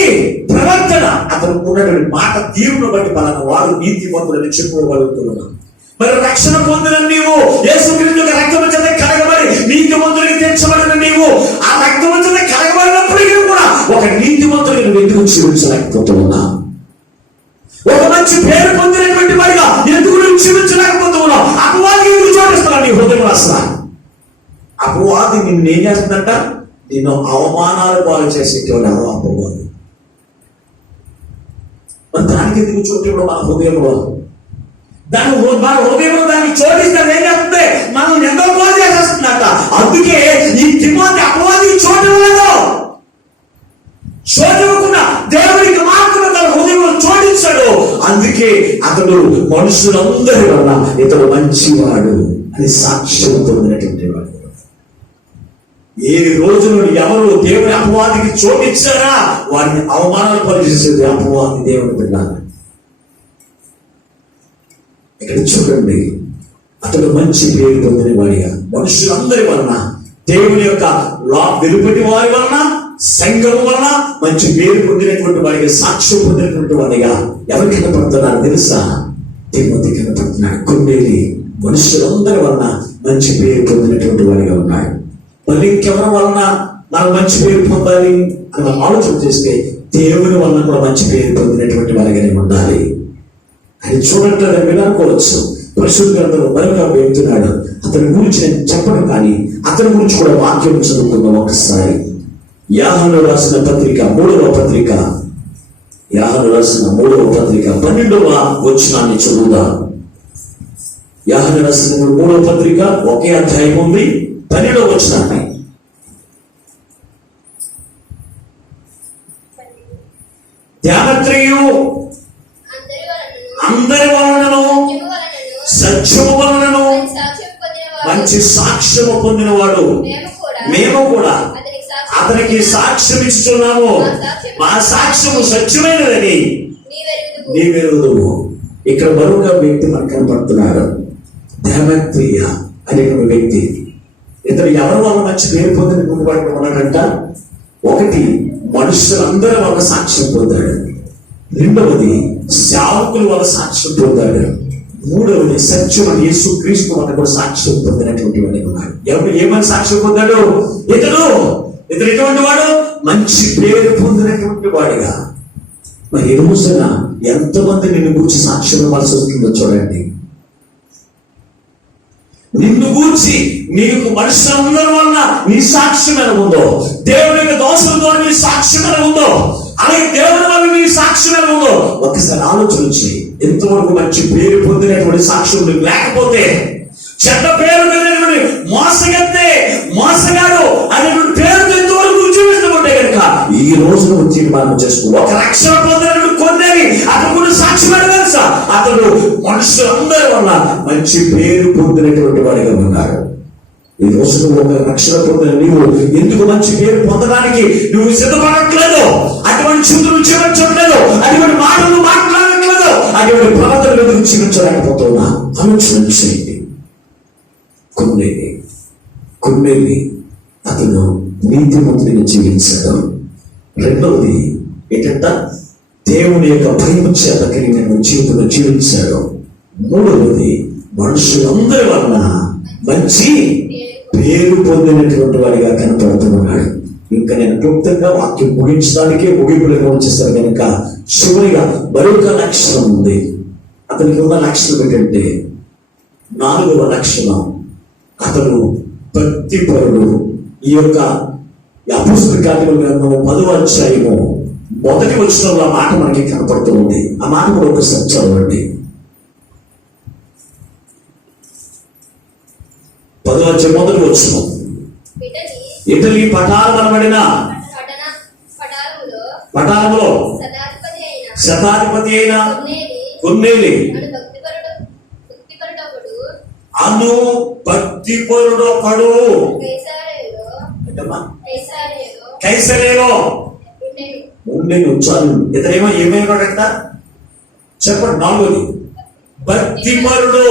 ప్రవర్తన, అతనికి ఉన్నటువంటి మాట తీరును బట్టి పలానా వారు నీతిమంతుడని చెప్పుకోగలుగుతున్నాను. మరి రక్షణ పొందిన నీవు, యేసుక్రీస్తు రక్తము చేత కడగబడి నీతిమంతుడికి తీర్చబడిన నీవు, ఆ రక్తము చేత కడగబడినప్పటికీ కూడా ఒక నీతిమంతుడిని ఎందుకు జీవించలేకపోతున్నా? ఒక మంచి పేరు పొందినటువంటి వాడిగా అపవాది నిన్ను ఏం చేస్తుందంట? నిన్ను అవమానాలు పాలు చేసేటువంటి అపవాది. మరి దానికి ఎందుకు చోటు ఇవ్వడం మన హృదయంలో? మన హృదయంలో దానికి చోటిస్తే ఏం చేస్తుంది? మనం ఎంతో పాలు చేసేస్తుందట. అందుకే ఈ తిమోతి అపవాది చోటు ఇవ్వలేదు. చోటు ఇవ్వకుండా దేవుడికి మాత్రమే తన హృదయంలో చోటించాడు. అందుకే అతడు మనుషులందరి వల్ల ఇతడు మంచివాడు అని సాక్ష్యం పొందినటువంటి వాడు. ఏ రోజున ఎవరు దేవుని అపవాదికి చోటిచ్చారా వారిని అవమానాలు పరిచేసేది అపవాది దేవుని పిల్లలు. ఇక్కడ చూడండి, అతడు మంచి పేరు పొందిన వాడిగా మనుషులందరి వలన, దేవుని యొక్క వెలుపటి వారి వలన, సంఘం వలన మంచి పేరు పొందినటువంటి వాడిగా, సాక్ష్యం పొందినటువంటి వాడిగా ఎవరు కనపడుతున్నారు తెలుసా? తిమోతి కనపడుతున్నాడు. కొన్నేది మనుషులందరి వలన మంచి పేరు పొందినటువంటి వాడిగా ఉన్నాడు. మళ్ళీ ఇంకెవరి వలన మనం మంచి పేరు పొందాలి అని మనం ఆలోచన చేస్తే దేవుని వలన కూడా మంచి పేరు పొందినటువంటి వారిగానే ఉండాలి. అది చూడట్లేదు మీరు అనుకోవచ్చు. పరిశుద్ధ గ్రంథంలో మరొక వ్యక్తున్నాడు. అతని గురించి నేను చెప్పను, కానీ అతని గురించి కూడా వాక్యం చదువుకుందాం ఒకసారి. యోహాను రాసిన పత్రిక 3వ పత్రిక, యోహాను రాసిన 3వ పత్రిక 12వ వచనాన్ని చదువుదాం. యోహాను రాసిన 3వ పత్రిక ఒకే అధ్యాయం ఉంది, 12వ వచనాన్ని. ధ్యానత్రయు అందరి వలనను సత్యము వలనను మంచి సాక్ష్యము పొందినవాడు మేము కూడా అతనికి సాక్ష్యం ఇస్తున్నాము. మా సాక్ష్యము సత్యమైనదని నీవెరుగుదువు. ఇక్కడ మరొక వ్యక్తి మనకు కనపడుతున్నాడు, దేవత్రియ అనే వ్యక్తి. ఇతను ఎవరి వల్ల మంచి పేరు పొందినటువంటి వాడు ఉన్నాడంట. ఒకటి, మనుషులందరి వల్ల సాక్ష్యం పొందాడు. రెండవది, సేవకుల వల్ల సాక్ష్యం పొందాడు. మూడవది, సత్యం అని యేసు క్రీస్తు వల్ల కూడా సాక్ష్యం పొందినటువంటి వాడు ఉన్నాడు. ఎవరు ఏమని సాక్ష్యం పొందాడు? ఇతడు ఎటువంటి వాడు? మంచి పేరు పొందినటువంటి వాడిగా. మరి ఈ రోజున ఎంతమంది నిన్ను గురించి సాక్ష్యం ఇవ్వాల్సి వస్తుందో చూడండి. నిన్ను గూర్చి నీకు మనుషులందరి వల్ల నీ సాక్ష్యం ఎలా ఉందో, దేవుని యొక్క దోషం ద్వారా నీ సాక్ష్యం ఎలా ఉందో, అలాగే దేవుని వల్ల నీ సాక్ష్యం ఎలా ఉందో ఒకసారి ఆలోచించి. ఎంతవరకు మంచి పేరు పొందినటువంటి సాక్ష్యం నీకు లేకపోతే, చెడ్డ పేరు కలిగినటువంటి మోసగత్తే మోసగాడు అనేటువంటి పేరుతో ఎంతవరకు జీవిస్తుంటే కనుక ఈ రోజు నువ్వు తీర్మానం చేసుకో. ఒక రక్షణ పొందినటువంటి కొన్నేవి అతను సాక్ష్యం తెలుసా? అతడు మనుషులందరి వల్ల మంచి పేరు పొందినటువంటి వాడిగా ఉన్నాడు. ఈ రోజు నువ్వు ఒక రక్షణ పొందిన నీవు ఎందుకు మంచి పేరు పొందడానికి నువ్వు సిద్ధపడట్లేదు? అటువంటి చుట్టూ జీవించట్లేదు, అటువంటి మాటలు మాట్లాడట్లేదు, అటువంటి ప్రవర్తనలు ఎదురు జీవించలేకపోతున్నా. ఆలోచన చేయండి. కొన్నేవి అతను నీతిమంతుడిగా జీవించాడు. రెండవది ఏంటంట? దేవుని యొక్క భయం చేత కలిగిన జీవితంలో జీవించాడు. మూడవది, మనుషులందరి వలన మంచి పేరు పొందినటువంటి వాడిగా కనపడుతున్నాడు. ఇంకా నేను క్లుప్తంగా వాక్యం ముగించడానికే ముగింపులుగా వచ్చేస్తాను కనుక చివరిగా మరొక లక్షణం ఉంది. అతనికి ఉన్న లక్షణం ఏంటంటే, 4వ లక్షణం, అతను భక్తిపరుడు. ఈ యొక్క అపోస్తలుల కార్యముల గ్రంథం 10వ అధ్యాయము 1వ వచనంలో ఆ మాట మనకి కనపడుతూ ఉంది. ఆ మాట కూడా ఒకసారి చదవండి. 10వ అధ్యాయం 1వ వచనం. ఇటలీ పటాలమనబడిన పటాలములో శతాధిపతి అయిన కొర్నేలి అను భక్తిపరుడొకడు కైసరేలో ఉండేను. చాలు. ఇతరేమో ఏమైనాడంట చెప్పండి. 4వది, భక్తిపరుడు.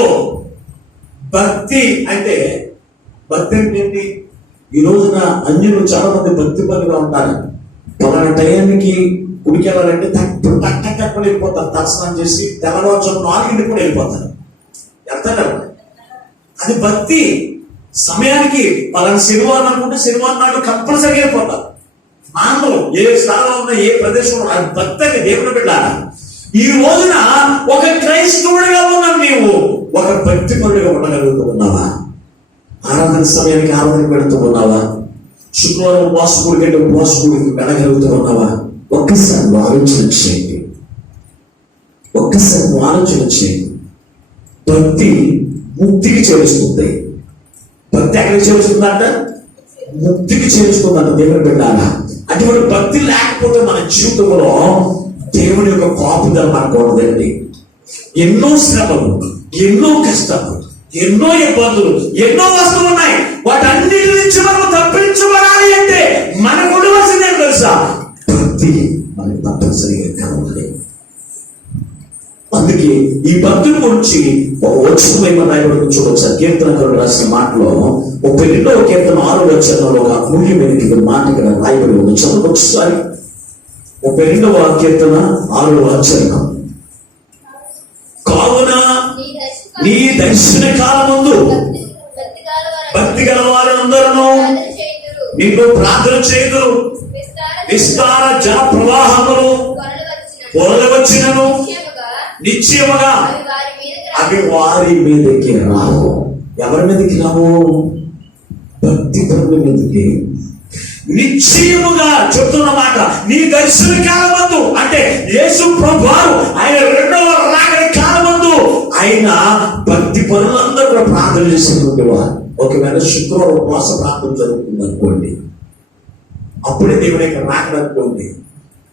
భక్తి అంటే ఏంటి? ఈ రోజున అన్యులు చాలా మంది భక్తిపరులుగా ఉంటారు. పలానా టయానికి గుడికి వెళ్ళాలంటే టక్కని వెళ్ళిపోతారు. దర్శనం చేసి తెల్లవారుజాము 4ంటికి కూడా వెళ్ళిపోతారు. వెళ్తారు. అది భక్తి. సమయానికి పలానా శనివారం అనుకుంటే శనివారం నాడు కంపల్సరీ వెళ్ళిపోతారు. అందరూ ఏ స్థలంలో ఉన్నా, ఏ ప్రదేశంలో, అది భక్తి. అని దేవుని బిడ్డ, ఈ రోజున ఒక క్రైస్తవుడిగా ఉన్నావు, నీవు ఒక భక్తిపరుడిగా ఉండగలుగుతూ ఉన్నావా? ఆరాధన సమయానికి ఆరాధనకు వెళుతూ ఉన్నావా? శుక్రవారం ఉపవాసకుడి కంటే ఉపవాసకుడికి వెళ్ళగలుగుతూ ఉన్నావా? ఒక్కసారి నువ్వు ఆలోచన చేయండి. ఒక్కసారి నువ్వు ఆలోచన చేయండి. భక్తి ముక్తికి చేరుస్తుంది. భక్తి ఎక్కడికి చేరుస్తుందంట? ముక్తికి చేరుస్తుందంట. దేవుని బిడ్డారా, అటువంటి భక్తి లేకపోతే మన జీవితంలో దేవుని యొక్క కాపుదల మనకు ఉండదండి. ఎన్నో శ్రమలు, ఎన్నో కష్టాలు, ఎన్నో ఇబ్బందులు, ఎన్నో వస్తువులు ఉన్నాయి. వాటన్నిటి నుంచి మనం తప్పించబడాలి అంటే మనకు ఉండవలసిందే తెలుసా? భక్తి మనకి తప్పనిసరిగా కావాలి. అందుకే ఈ భక్తుల గురించి వచ్చిన రాయబడి చూడవచ్చు. కీర్తనకారుడు రాసిన మాటలో 32వ కీర్తన 6వ వచనంలో ఒక అమూల్యమైన మాట ఇక్కడ రాయబడి ఉంది. చదువు ఒకసారి. 32వ కీర్తన 6వ వచనం. కావున నీ దర్శన కాలమందు భక్తి గల వారందరూ నిన్ను ప్రార్థన చేయుదురు. విస్తార జల ప్రవాహములు పొరలవచ్చినను నిశ్చయముగా అవి వారి మీదకి రావు. ఎవరి మీదకి రావు? భక్తి పరుల మీదకి. నిశ్చయముగా చెప్తున్న మాట, నీ దర్శన కాలమందు అంటే యేసు ప్రభువారు ఆయన రెండవ రాకడి కాలమందు ఆయన భక్తి పరులందరూ కూడా ప్రార్థన చేసినటువంటి వారు. ఒకవేళ శుక్రవారం ఉపవాస ప్రార్థన జరుగుతుంది అనుకోండి, అప్పుడే దేవుని యొక్క రాకడ అనుకోండి.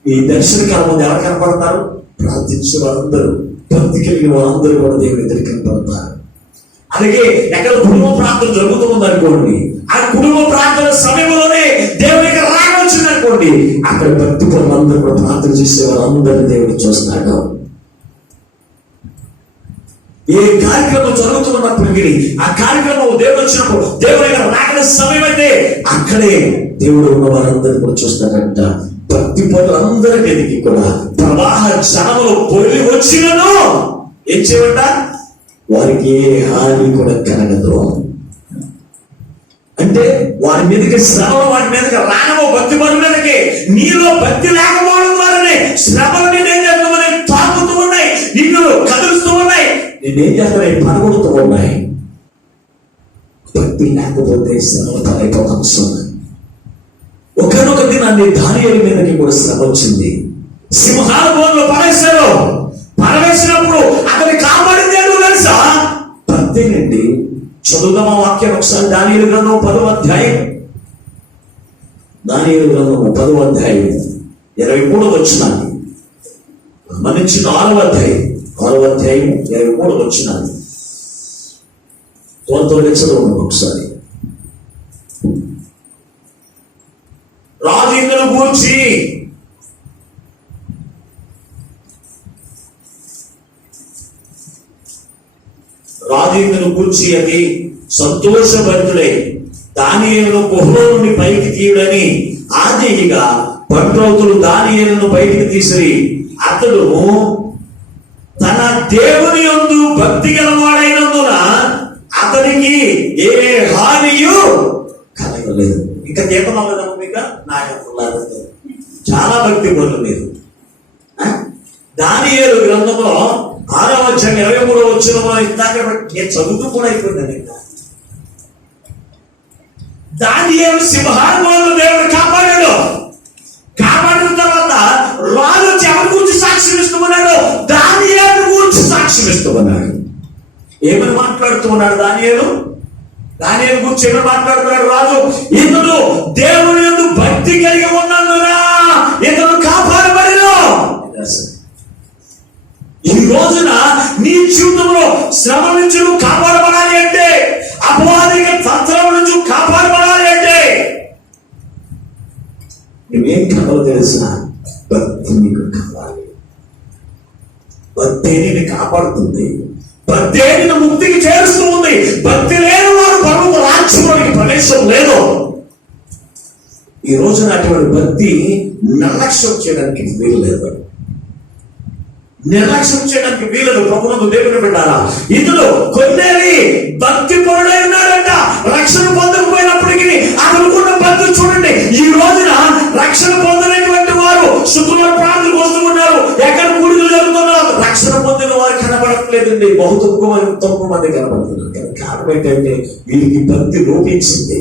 ఈ దర్శన కాలం ఎవరు కనపడతారు? ప్రార్థించే వాళ్ళందరూ, భక్తి కలిగిన వాళ్ళందరూ కూడా దేవుని ఎదురు కనపడతారు. అలాగే ఎక్కడ కుటుంబ ప్రార్థన జరుగుతుంది అనుకోండి, ఆ కుటుంబ ప్రార్థన సమయంలోనే దేవుని యొక్క రాకడ వచ్చింది అనుకోండి, అక్కడ భక్తి పరులందరూ కూడా ప్రార్థన చేసే వాళ్ళందరినీ దేవుడు చూస్తాడు. ఏ కార్యక్రమం జరుగుతున్నప్పటికీ ఆ కార్యక్రమం దేవుడు వచ్చినప్పుడు, దేవుని యొక్క రాకడ సమయం అయితే అక్కడే దేవుడు ఉన్న వారందరూ కూడా చూస్తాడంట. భక్తి పరులందరి మీదకి కూడా ప్రవాహ జనములు పొలి వచ్చినను ఏం చేయమంట? వారికి ఏ హాని కూడా కలగదు. అంటే వారి మీదకి శ్రమలు వారి మీదకి రానవో. భక్తి పరుల మీదకి నీలో భక్తి లేకపోవడం ద్వారానే శ్రమలు నేనేం చేస్తామని తాకుతూ ఉన్నాయి, నిన్ను కదులుస్తూ ఉన్నాయి, నేనేం చేస్తామని పడగొడుతూ ఉన్నాయి. భక్తి లేకపోతే శ్రమలు తలైపోతాం. ఒకనొక దినాన్ని దానియేలు మీదకి కూడా శ్రమ వచ్చింది. సింహాల బోన్లో పడేశారు. పడవేసినప్పుడు అతని కాపాడింది ఏంటో తెలుసా? భక్తేనండి. చదువుదామా వాక్యం ఒకసారి. దానియేలు గ్రంథం 10వ అధ్యాయం. దానియేలు గ్రంథం 10వ అధ్యాయం 23వ వచనాన్ని మన్నించి 6వ అధ్యాయం 23వ వచనాన్ని త్వరగా చదవండి ఒకసారి. రాజులను గూర్చి అది సంతోషభరితుడై దానియేలును గుహలో నుండి పైకి తీయుడని ఆదేయిగా బంట్రౌతులు దానియేలును బయటికి తీసిరి. అతడు తన దేవుని యందు భక్తి గలవాడైనందున అతనికి ఏ హానియు కలగలేదు. ఇంకా దీపం అవ్వదమ్మ మీకు నాయకులారు చాలా భక్తి పనులు మీరు. దానియేలు గ్రంథంలో 6వ అధ్యాయం 23వ వచనంలో ఇందాక నేను చదువుతూ కూడా అయిపోయిందండి. దానియేలు సింహాలను దేవుడు కాపాడాడు. కాపాడిన తర్వాత రాజు ఎవరి గురించి సాక్ష్యం ఇస్తున్నాడు? దానియేలు గురించి సాక్ష్యం ఇస్తున్నాడు. ఏమని మాట్లాడుతూ ఉన్నాడు దానియేలు? దానియేలు గురించి ఏమని మాట్లాడుతున్నాడు రాజు? ఇతడు దేవుని యందు భక్తి కలిగి ఉన్నందున ఇతడు కాపాడబడిను. ఈ రోజున నీ జీవితంలో శ్రమ నుంచి నువ్వు కాపాడబడాలి అంటే, అపవాదిక తంత్రం నుంచి కాపాడబడాలి అంటే నువ్వేం కావాలో తెలిసిన భక్తి నీకు కావాలి. భక్తి నిన్ను కాపాడుతుంది. భక్తి నిన్ను ముక్తికి చేరుస్తూ ఉంది. భక్తి లేని వారు పర్వత రాజ్యంలోనికి ప్రవేశం లేదు. ఈ రోజున అటువంటి భక్తి నిర్లక్ష్యం చేయడానికి వీలు లేదు. నిర్లక్ష్యం చేయడానికి వీలదు. ప్రభువుకు దేవుని బిడ్డారా, ఇతడు కొన్నేరి భక్తి పరుడై ఉన్నాడంట. రక్షణ పొందకపోయినప్పటికీ అతనుకున్న భక్తి చూడండి. ఈ రోజున రక్షణ పొందలేటువంటి వారు శుక్రవారం ప్రార్థనకు వస్తూ ఉన్నారు. ఎక్కడ కూడికలు జరుగుతున్నారు, రక్షణ పొందిన వారు కనబడట్లేదు. చూడండి బహు తక్కువ మంది కనబడుతున్నారు కదా. కారణం ఏంటంటే వీరికి భక్తి లోపించింది.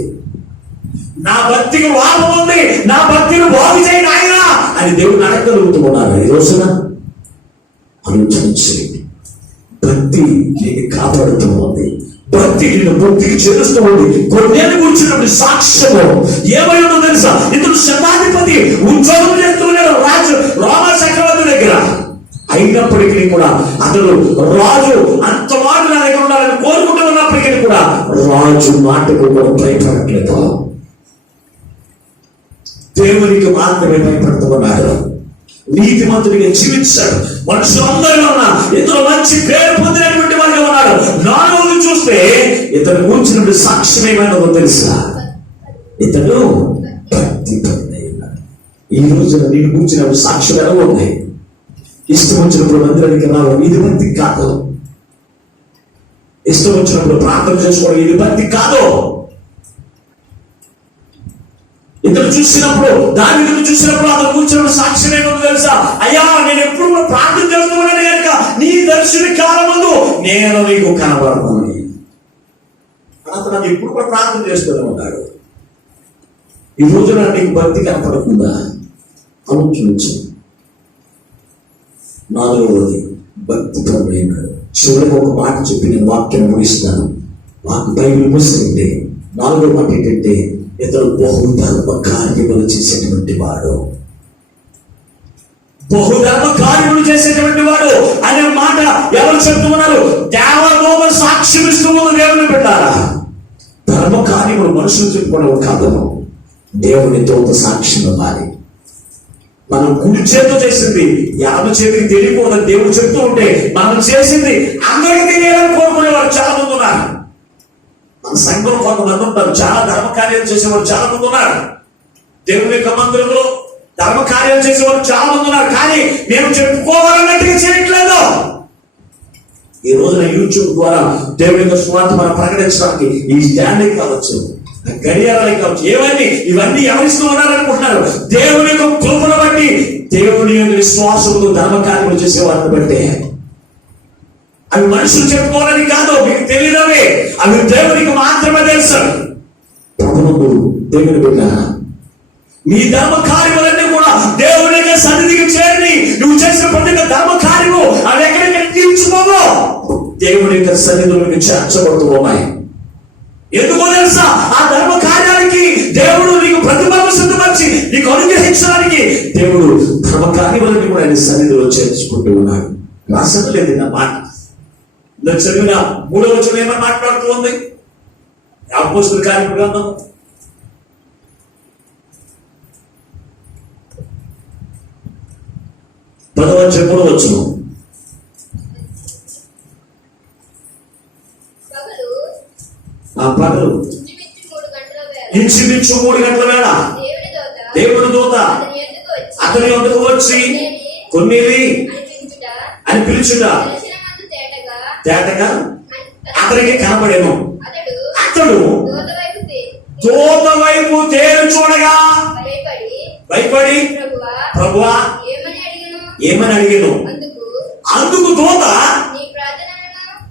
నా భక్తికి వాదం ఉంది, నా భక్తిని బాగు చేయి నాయనా అని దేవుడిని అడగలుగుతున్నారు. ఈ రోజున ఆలోచించి భక్తి నీకు కాపాడుతూ ఉంది, భక్తి నేను భక్తికి చేరుస్తూ ఉంది. కొన్నేళ్ళు కూర్చున్నప్పుడు సాక్ష్యము ఏమైనా తెలుసా? ఇతడు శతాధిపతి ఉద్యోగం చేస్తున్నాడు రాజు రోమ చక్రవర్తి దగ్గర. అయినప్పటికీ కూడా అతడు రాజు అంత మాట నా దగ్గర ఉండాలని కోరుకుంటూ ఉన్నప్పటికీ కూడా రాజు మాటకు కూడా భయపడట్లేదు. దేవునికి మాత్రమే భయపడుతూ ఉన్నాడు. నీతిమంతుడిగా జీవించాడు. మనుషులందరూ ఉన్నా ఇతను మంచి పేరు పొందినటువంటి వాడిగా ఉన్నాడు. నాలుగు చూస్తే ఇతను కూర్చున్నప్పుడు సాక్ష్యం ఏమైనా తెలుసా? ఇతడు భక్తి పొంది ఉన్నాడు. ఈ రోజున నేను కూర్చున్నప్పుడు సాక్ష్యం ఎలా ఉంది? ఇష్టం వచ్చినప్పుడు మందిరానికి రావడం ఇది భక్తి కాదు. ఇష్టం వచ్చినప్పుడు ప్రార్థన చేసుకోవడం ఇది భక్తి కాదు. ఇతను చూసినప్పుడు దావీదును చూసినప్పుడు అతను కూర్చున్నప్పుడు సాక్ష్యం ఏమో తెలుసా? అయ్యా నేను ఎప్పుడు కూడా ప్రార్థన చేస్తున్నాను కనుక నీ దర్శన కాలం ముందు నేను నీకు కనబడతాను. అతను అది ఎప్పుడు కూడా ప్రార్థన చేస్తూనే ఉన్నాడు. ఈ రోజున నీకు భక్తి కనపడుతుందా? ఆలోచించు. నాలుగవది భక్తి పరుడైనాడు. చివరికి ఒక మాట చెప్పి నేను వాక్యం ముగిస్తాను. బైబిల్ ముగిస్తుంటే నాలుగో మాట ఏంటంటే ఇతడు బహుధర్మ కార్యములు చేసేటువంటి వాడు. బహుధర్మ కార్యములు చేసేటువంటి వాడు అనే మాట ఎవరు చెప్తున్నారు? దేవదూత సాక్ష్యం ఇస్తూ దేవుని పెట్టారా? ధర్మ కార్యములు మనుషులు చెప్పుకోవడం కాదు, దేవుని దూత సాక్ష్యం ఇవ్వాలి. మనం కుడి చేతితో చేసింది ఎడమ చేతికి తెలియకూడదని దేవుడు చెప్తూ ఉంటే మనం చేసింది అందరికీ తెలియాలని కోరుకునేవారు చాలా మంది ఉన్నారు. మన సంఘంలో కొంతమంది ఉంటారు, చాలా ధర్మ కార్యాలు చేసేవారు చాలా మంది ఉన్నారు. దేవుని యొక్క మందిరంలో ధర్మ కార్యాలు చేసేవారు చాలా మంది ఉన్నారు. కానీ మేము చెప్పుకోవాలన్నట్టుగా చేయట్లేదు. ఈ రోజున యూట్యూబ్ ద్వారా దేవుని యొక్క సువార్త మనం ప్రకటించడానికి ఈ స్టాండింగ్ కావచ్చు, గడియారాలు కావచ్చు, ఇవన్నీ ఎవరిస్తూ ఉన్నారనుకుంటున్నారు? దేవుని యొక్క కృపను బట్టి, దేవుని యొక్క విశ్వాసంతో ధర్మ కార్యములు చేసేవారిని బట్టే. అవి మనుషులు చెప్పుకోవాలని కాదు, మీకు తెలియదవే, అవి దేవునికి మాత్రమే తెలుసు. దేవుని బిడ్డ, నీ ధర్మ కార్యములన్నీ కూడా దేవుని యొక్క సన్నిధికి చేరి నువ్వు చేసిన ప్రతి ధర్మ కార్యము అవి ఎక్కడెక్కడ తీర్చుకోవో దేవుని యొక్క సన్నిధిలోకి చేర్చబడుతూ ఉన్నాయి. ఎందుకో తెలుసా? ఆ ధర్మ కార్యానికి దేవుడు నీకు ప్రతిఫలం సిద్ధపరిచి నీకు అనుగ్రహించడానికి దేవుడు ధర్మ కార్యములని కూడా ఆయన సన్నిధిలో చేర్చుకుంటూ ఉన్నాడు. రాసడం లేదు నా మాట. చదివిన 3వ వచనం ఏమని మాట్లాడుతూ ఉంది? అపోస్తలుల కార్యముల గ్రంథం 10వ వచనం. ఆ పగలు ఇంచుమించు 3 గంటల వేళ దేవుని దూత అతని వద్దకు వచ్చి కొన్నివి అని పిలుచుట తేటగా అతనికి కనబడేను. అతడు దూత వైపు తేరు చూడగా భయపడి ప్రభువా ఏమని అడిగాను. అందుకు దూత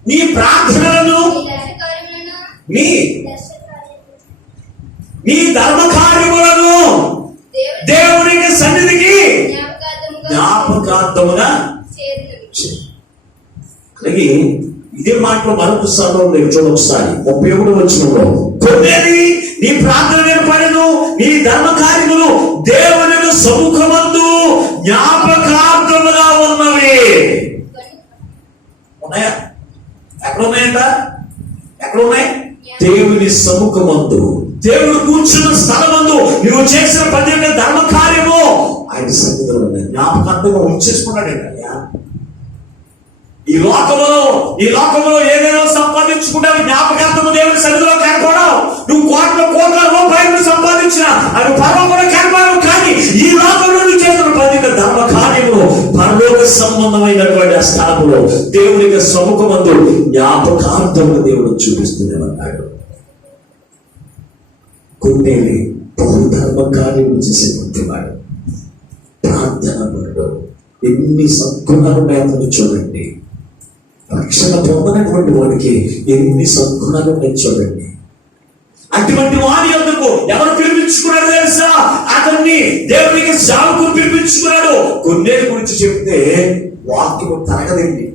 నీ ప్రార్థనలను నీ ధర్మ కార్యములను దేవునికి సన్నిధికి జ్ఞాపకార్థముగా. అలాగే ఇదే మాటలో మరొక స్థలంలో చూడండి ఒకసారి 31వ వచనంలో, కొన్నేది నీ ప్రార్థన వినపడెను, నీ ధర్మ కార్యములు దేవుని సముఖమందు జ్ఞాపకార్థముగా ఉన్నవి. ఉన్నాయా? ఎక్కడ ఉన్నాయంట? ఎక్కడ ఉన్నాయి? దేవుని సముఖమందు, దేవుడు కూర్చున్న స్థలమందు నువ్వు చేసిన ప్రతి ఒక్క ధర్మ కార్యము ఆయన సన్నిధిలో జ్ఞాపకార్థంగా ఉంచేసుకున్నాడు. ఈ లోకంలో ఏదైనా సంపాదించుకుంటే జ్ఞాపకార్థము దేవుని సన్నిధిలో కనపడవు. నువ్వు కోట్ల రూపాయలు సంపాదించినా అవి పరలోకంలో కనపడవు. కానీ ఈ లోకంలో నువ్వు చేసిన ప్రతి ధర్మ కార్యములు పరలోక సంబంధమైనటువంటి ఆ స్థలములో దేవుని యొక్క సముఖమందు జ్ఞాపకార్థము దేవుడు చూపిస్తూనే ఉన్నాడు. కొన్ని బహుధర్మ కార్యములు చేసేటువంటి వాడు, ప్రార్థన పరుడు, ఎన్ని సద్గుణాలు ఉన్నాయో చూడండి. రక్షణ పొందనటువంటి వాడికి ఎన్ని సద్గుణాలు ఉన్నాయి చూడండి. అటువంటి వారి ఎందుకు ఎవరు పిలిపించుకున్నాడు తెలుసా? అతన్ని దేవునికి సాగుకు పిలిపించుకున్నాడు. కొన్నేళ్ళ గురించి చెప్తే వాక్యము తరగదండి.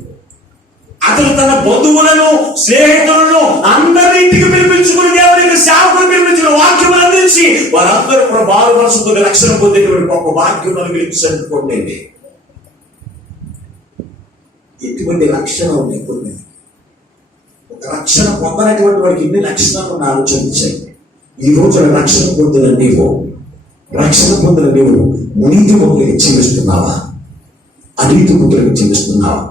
అతను తన బంధువులను, స్నేహితులను అందరింటికి పిలిపించుకుని దేవునికి సేవకులు పిలిపించిన వాక్యం అందించి వారందరూ కూడా బాల మనసుతో రక్షణ పొందేటువంటి ఒక వాక్యం అనుగ్రహించండి. ఎటువంటి రక్షణ ఉన్నాయి కొన్ని. ఒక రక్షణ పొందనటువంటి వాడికి ఎన్ని లక్షణాలు ఆలోచించాయి. ఈ రోజు రక్షణ పొందిన నీవు నీతి ముద్రకి జీవిస్తున్నావా, అనీతి ముద్రకి జీవిస్తున్నావా?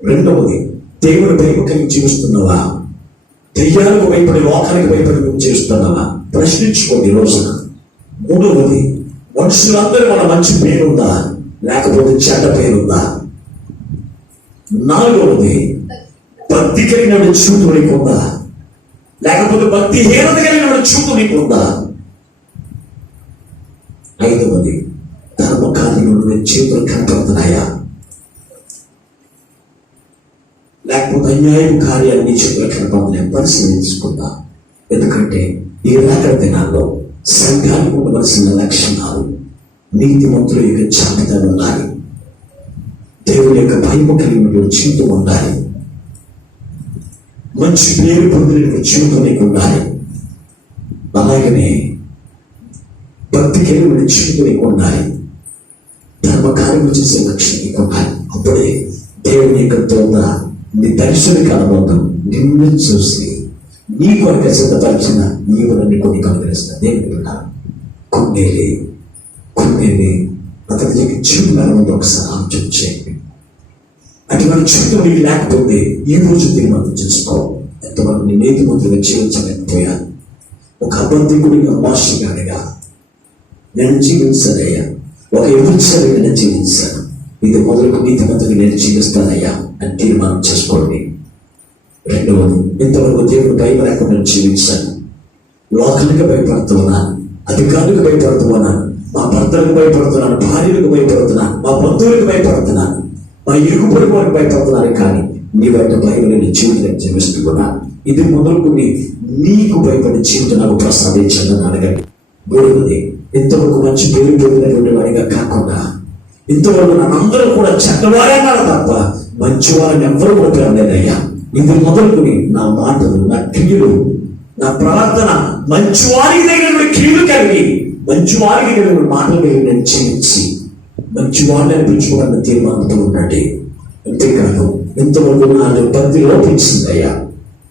రెండవది, దేవుని భయం కలిగి జీవిస్తున్నావా? దెయ్యాలకు భయపడి, లోకానికి భయపడి నువ్వు జీవిస్తున్నావా? ప్రశ్నించుకోండి ఈ రోజున. మూడవది, మనుషులందరూ మన మంచి పేరుందా లేకపోతే చెడ్డ పేరుందా? నాలుగవది, భక్తి కలిగిన చూపు నీకుందా లేకపోతే భక్తిహీనత కలిగిన చూపు నీకుందా? ఐదవది, ధర్మకార్యంలో చేతులు కనపడుతున్నాయా లేకపోతే అన్యాయం కార్యాలు నీ చేతులు కనపడుతున్నాయా? పరిశీలించుకుందా. ఎందుకంటే ఈ రాకడ దినాల్లో సంఘానికి ఉండవలసిన లక్షణాలు నీతిమంతుల యొక్క జాబితాలు ఉండాలి. దేవుని యొక్క భయము కలిగిన జీవితం ఉండాలి. మంచి పేరు పొందిన జీవితం నీకు ఉండాలి. అలాగనే భక్తి కలిగిన జీవితం నీకు ఉండాలి. ధర్మకార్యము చేసే లక్ష్యం నీకు ఉండాలి. అప్పుడే దేవుని యొక్క తోట నీ దర్శనకి అనుబంధం నిన్ను చూసి నీ కొరకు సిద్ధపరిచిన నీవులన్నీ కొన్ని కనుగరిస్తా. దేవుని పెట్టాలి. కొన్నేళ్ళి అతని యొక్క జీవితం అనుబంధం ఒకసారి ఆలోచన చేయండి. అటువంటి జీవితం నీకు లేకపోతే ఈ రోజు తీర్మానం చేసుకో. ఎంతవరకు నీ నీతిమంతులుగా జీవించలేకపోయాను. ఒక అబద్ధికుడిగా, మోసగాడిగా నేను జీవించానయ్యా, ఒక ఎదుర్చడిగా నేను జీవించాను. ఇది మొదలకు నీతిమంతుడిగా నేను జీవిస్తానయ్యా అని తీర్మానం చేసుకోండి. రెండవది, ఇంతవరకు దేవుడు భయం లేకుండా జీవించాను. లోకానికి భయపడుతున్నాను, అధికారులకు భయపడుతున్నాను, మా భర్తలకు భయపడుతున్నాను, భార్యలకు భయపడుతున్నాను, మా బంధువులకు భయపడుతున్నాను, మా ఇరుగు పొరుగు వారికి భయపడుతున్నాను. కానీ నీ బయట భయం లేని జీవితం జీవిస్తున్నాను. ఇది మొదలుకుని నీకు భయపడే జీవితం నాకు ప్రసాదించండి అని అడగండి. మూడవది, ఇంతవరకు మంచి పేరు పొందినటువంటి వాడిగా కాకుండా ఇంతవరకు నన్నందరూ కూడా చెడ్డవారే అన్నారు తప్ప మంచి వారిని ఎవ్వరూ కూడా పిలవలేదయ్యా. ఇది మొదలుకుని నా మాటలు, నా క్రియలు, నా ప్రవర్తన మంచి వారికి దగ్గర క్రియలు కలిగి, మంచి వారికి దగ్గర మాటలు కలిగి నేను జీవించి మంచి వారిని అనిపించుకోవాలని తీర్మానంతో ఉండండి. అంతేకాదు, ఇంతవరకు నా భక్తి లోపించిందయ్యా.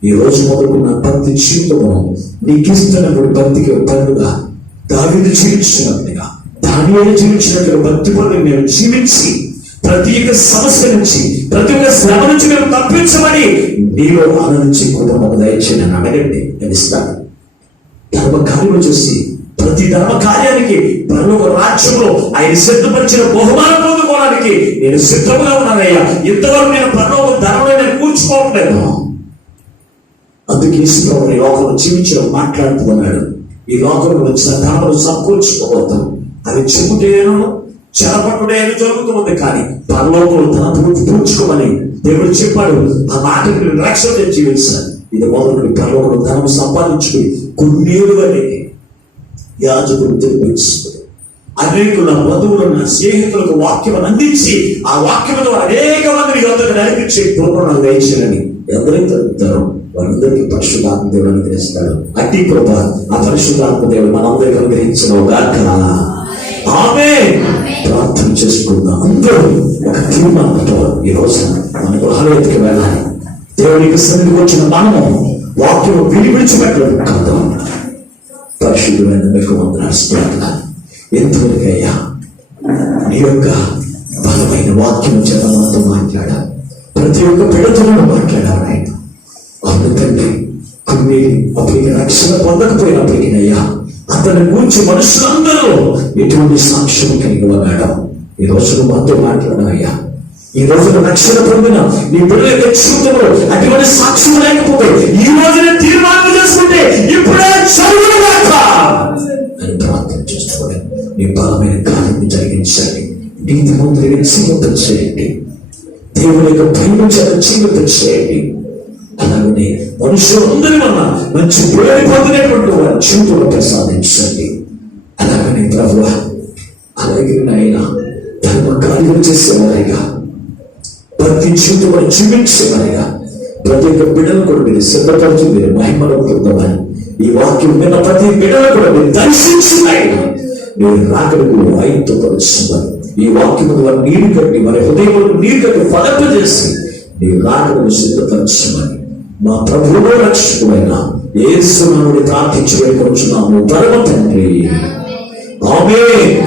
ఈ రోజు మొదలు నా భక్తి జీవితము నీకు ఇస్తున్నటువంటి భక్తికి పనుగా దావీదు జీవించినట్టుగా, దానియేలు జీవించినట్టుగా భక్తి పనులు నేను జీవించి ప్రతి ఒక్క సమస్య నుంచి, ప్రతి ఒక్క శ్రమ నుంచి మేము తప్పించమని నీలో ఆనందించి కుటుంబం దయచేసి నన్ను అడగండి, నేను ఇస్తాను. ధర్మకార్యము చూసి ప్రతి ధర్మ కార్యానికి పరలోక రాజ్యంలో ఆయన సిద్ధపరిచిన బహుమానం పొందుకోవడానికి నేను సిద్ధంగా ఉన్నానయ్యా. ఇంతవరకు నేను పరలోక ధర్మంలో నేను కూర్చుకోవట్లేదు. అందుకే ఈ లోకంలో జీవించడం మాట్లాడుతున్నాడు. ఈ లోకంలో ధర్మను సమకూర్చుకోవద్దాం. అది చెబుటేను చెరపట్టుడేను జరుగుతుంది. కానీ పరలోకంలో తన పూడ్చుకోమని దేవుడు చెప్పాడు. ఆ మాటకి రక్షణ జీవించాలి. ఇది మొదలు పరలోకంలో ధనం సంపాదించుకుని కొన్నేళ్ళు అని యాజకుడు తెలిపించుకుని అనేకులు, నా బంధువులు, నా స్నేహితులకు వాక్యం అందించి ఆ వాక్యంలో అనేక మందిని అందరికి నడిపించే కృపను నాకు దయచేయాలని ఎవరైతే అడుగుతారో వారందరికీ పరిశుద్ధాత్మ దేవుడు అనుగ్రహిస్తాడు. అట్టి కృప ఆ పరిశుద్ధాత్మ దేవుడు మనందరికీ అనుగ్రహించిన గాక. ఆమేన్. ప్రార్థన చేసుకుందాం. అందరూ ఒక తీర్మానంతో ఈ రోజు మన గృహాలకి వెళ్ళాలి. దేవునికి సన్నిధికి వచ్చిన మనము వాక్యం విడిచిపెట్టడం కాదు. పరిశుద్ధమైన మీకు వందనాలు. ఎంతవరకయ్యా నీ యొక్క బలమైన వాక్యం చేత మనతో మాట్లాడాలి. ప్రతి ఒక్క పిడతలను మాట్లాడాలి ఆయన. అందుకంటే కొన్ని అప్పటికి రక్షణ పొందకపోయినప్పటికీ అయ్యా అతని గురించి మనుషులందరూ ఎటువంటి సాక్ష్యం కలిగి ఉన్నాడు. ఈ రోజు మాతో మాట్లాడాయ్యా. ఈ రోజున రక్షణ పొందిన నీ బిడ్డల యొక్క జీవితంలో అటువంటి సాక్ష్యం లేకపోతే ఈ రోజున తీర్మానం చేసుకుంటే ఇప్పుడే చదువుగాక అని ప్రార్థన చేసుకోండి. నీ బలమైన కార్యం జరిగించండి. నీతి మంత్రిని జీవితం చేయండి. దేవుని యొక్క భయం జీవితం చేయండి. అలాగనే మనుషులందరి వల్ల మంచి పేరు పొందినటువంటి వారి జీవితంలో ప్రసాదించండి. అలాగనే ప్రభువా, అలాగే నాయన ధర్మ కార్యాలు చేసేవారిగా, భక్తి జీవితంలో జీవించేవారిగా ప్రతి ఒక్క బిడ్డలు కూడా మీరు సిద్ధపడుతూ మీరు మహిమలో పొందమని, ఈ వాక్యం విన్న ప్రతి బిడ్డలు కూడా మీరు దర్శించిన మీరు రాకడకు ఆయుధపరుస్తున్నారు. ఈ వాక్యం వారు నీరు కట్టి వారి హృదయంలో నీరు కట్టి ఫలపజేసి మీరు రాకడకు సిద్ధపరచమని మా ప్రభువులో రక్షకుడైన యేసు నామములో ప్రార్థించి వేడుకొనుచున్నాము పరమ తండ్రి. ఆమేన్.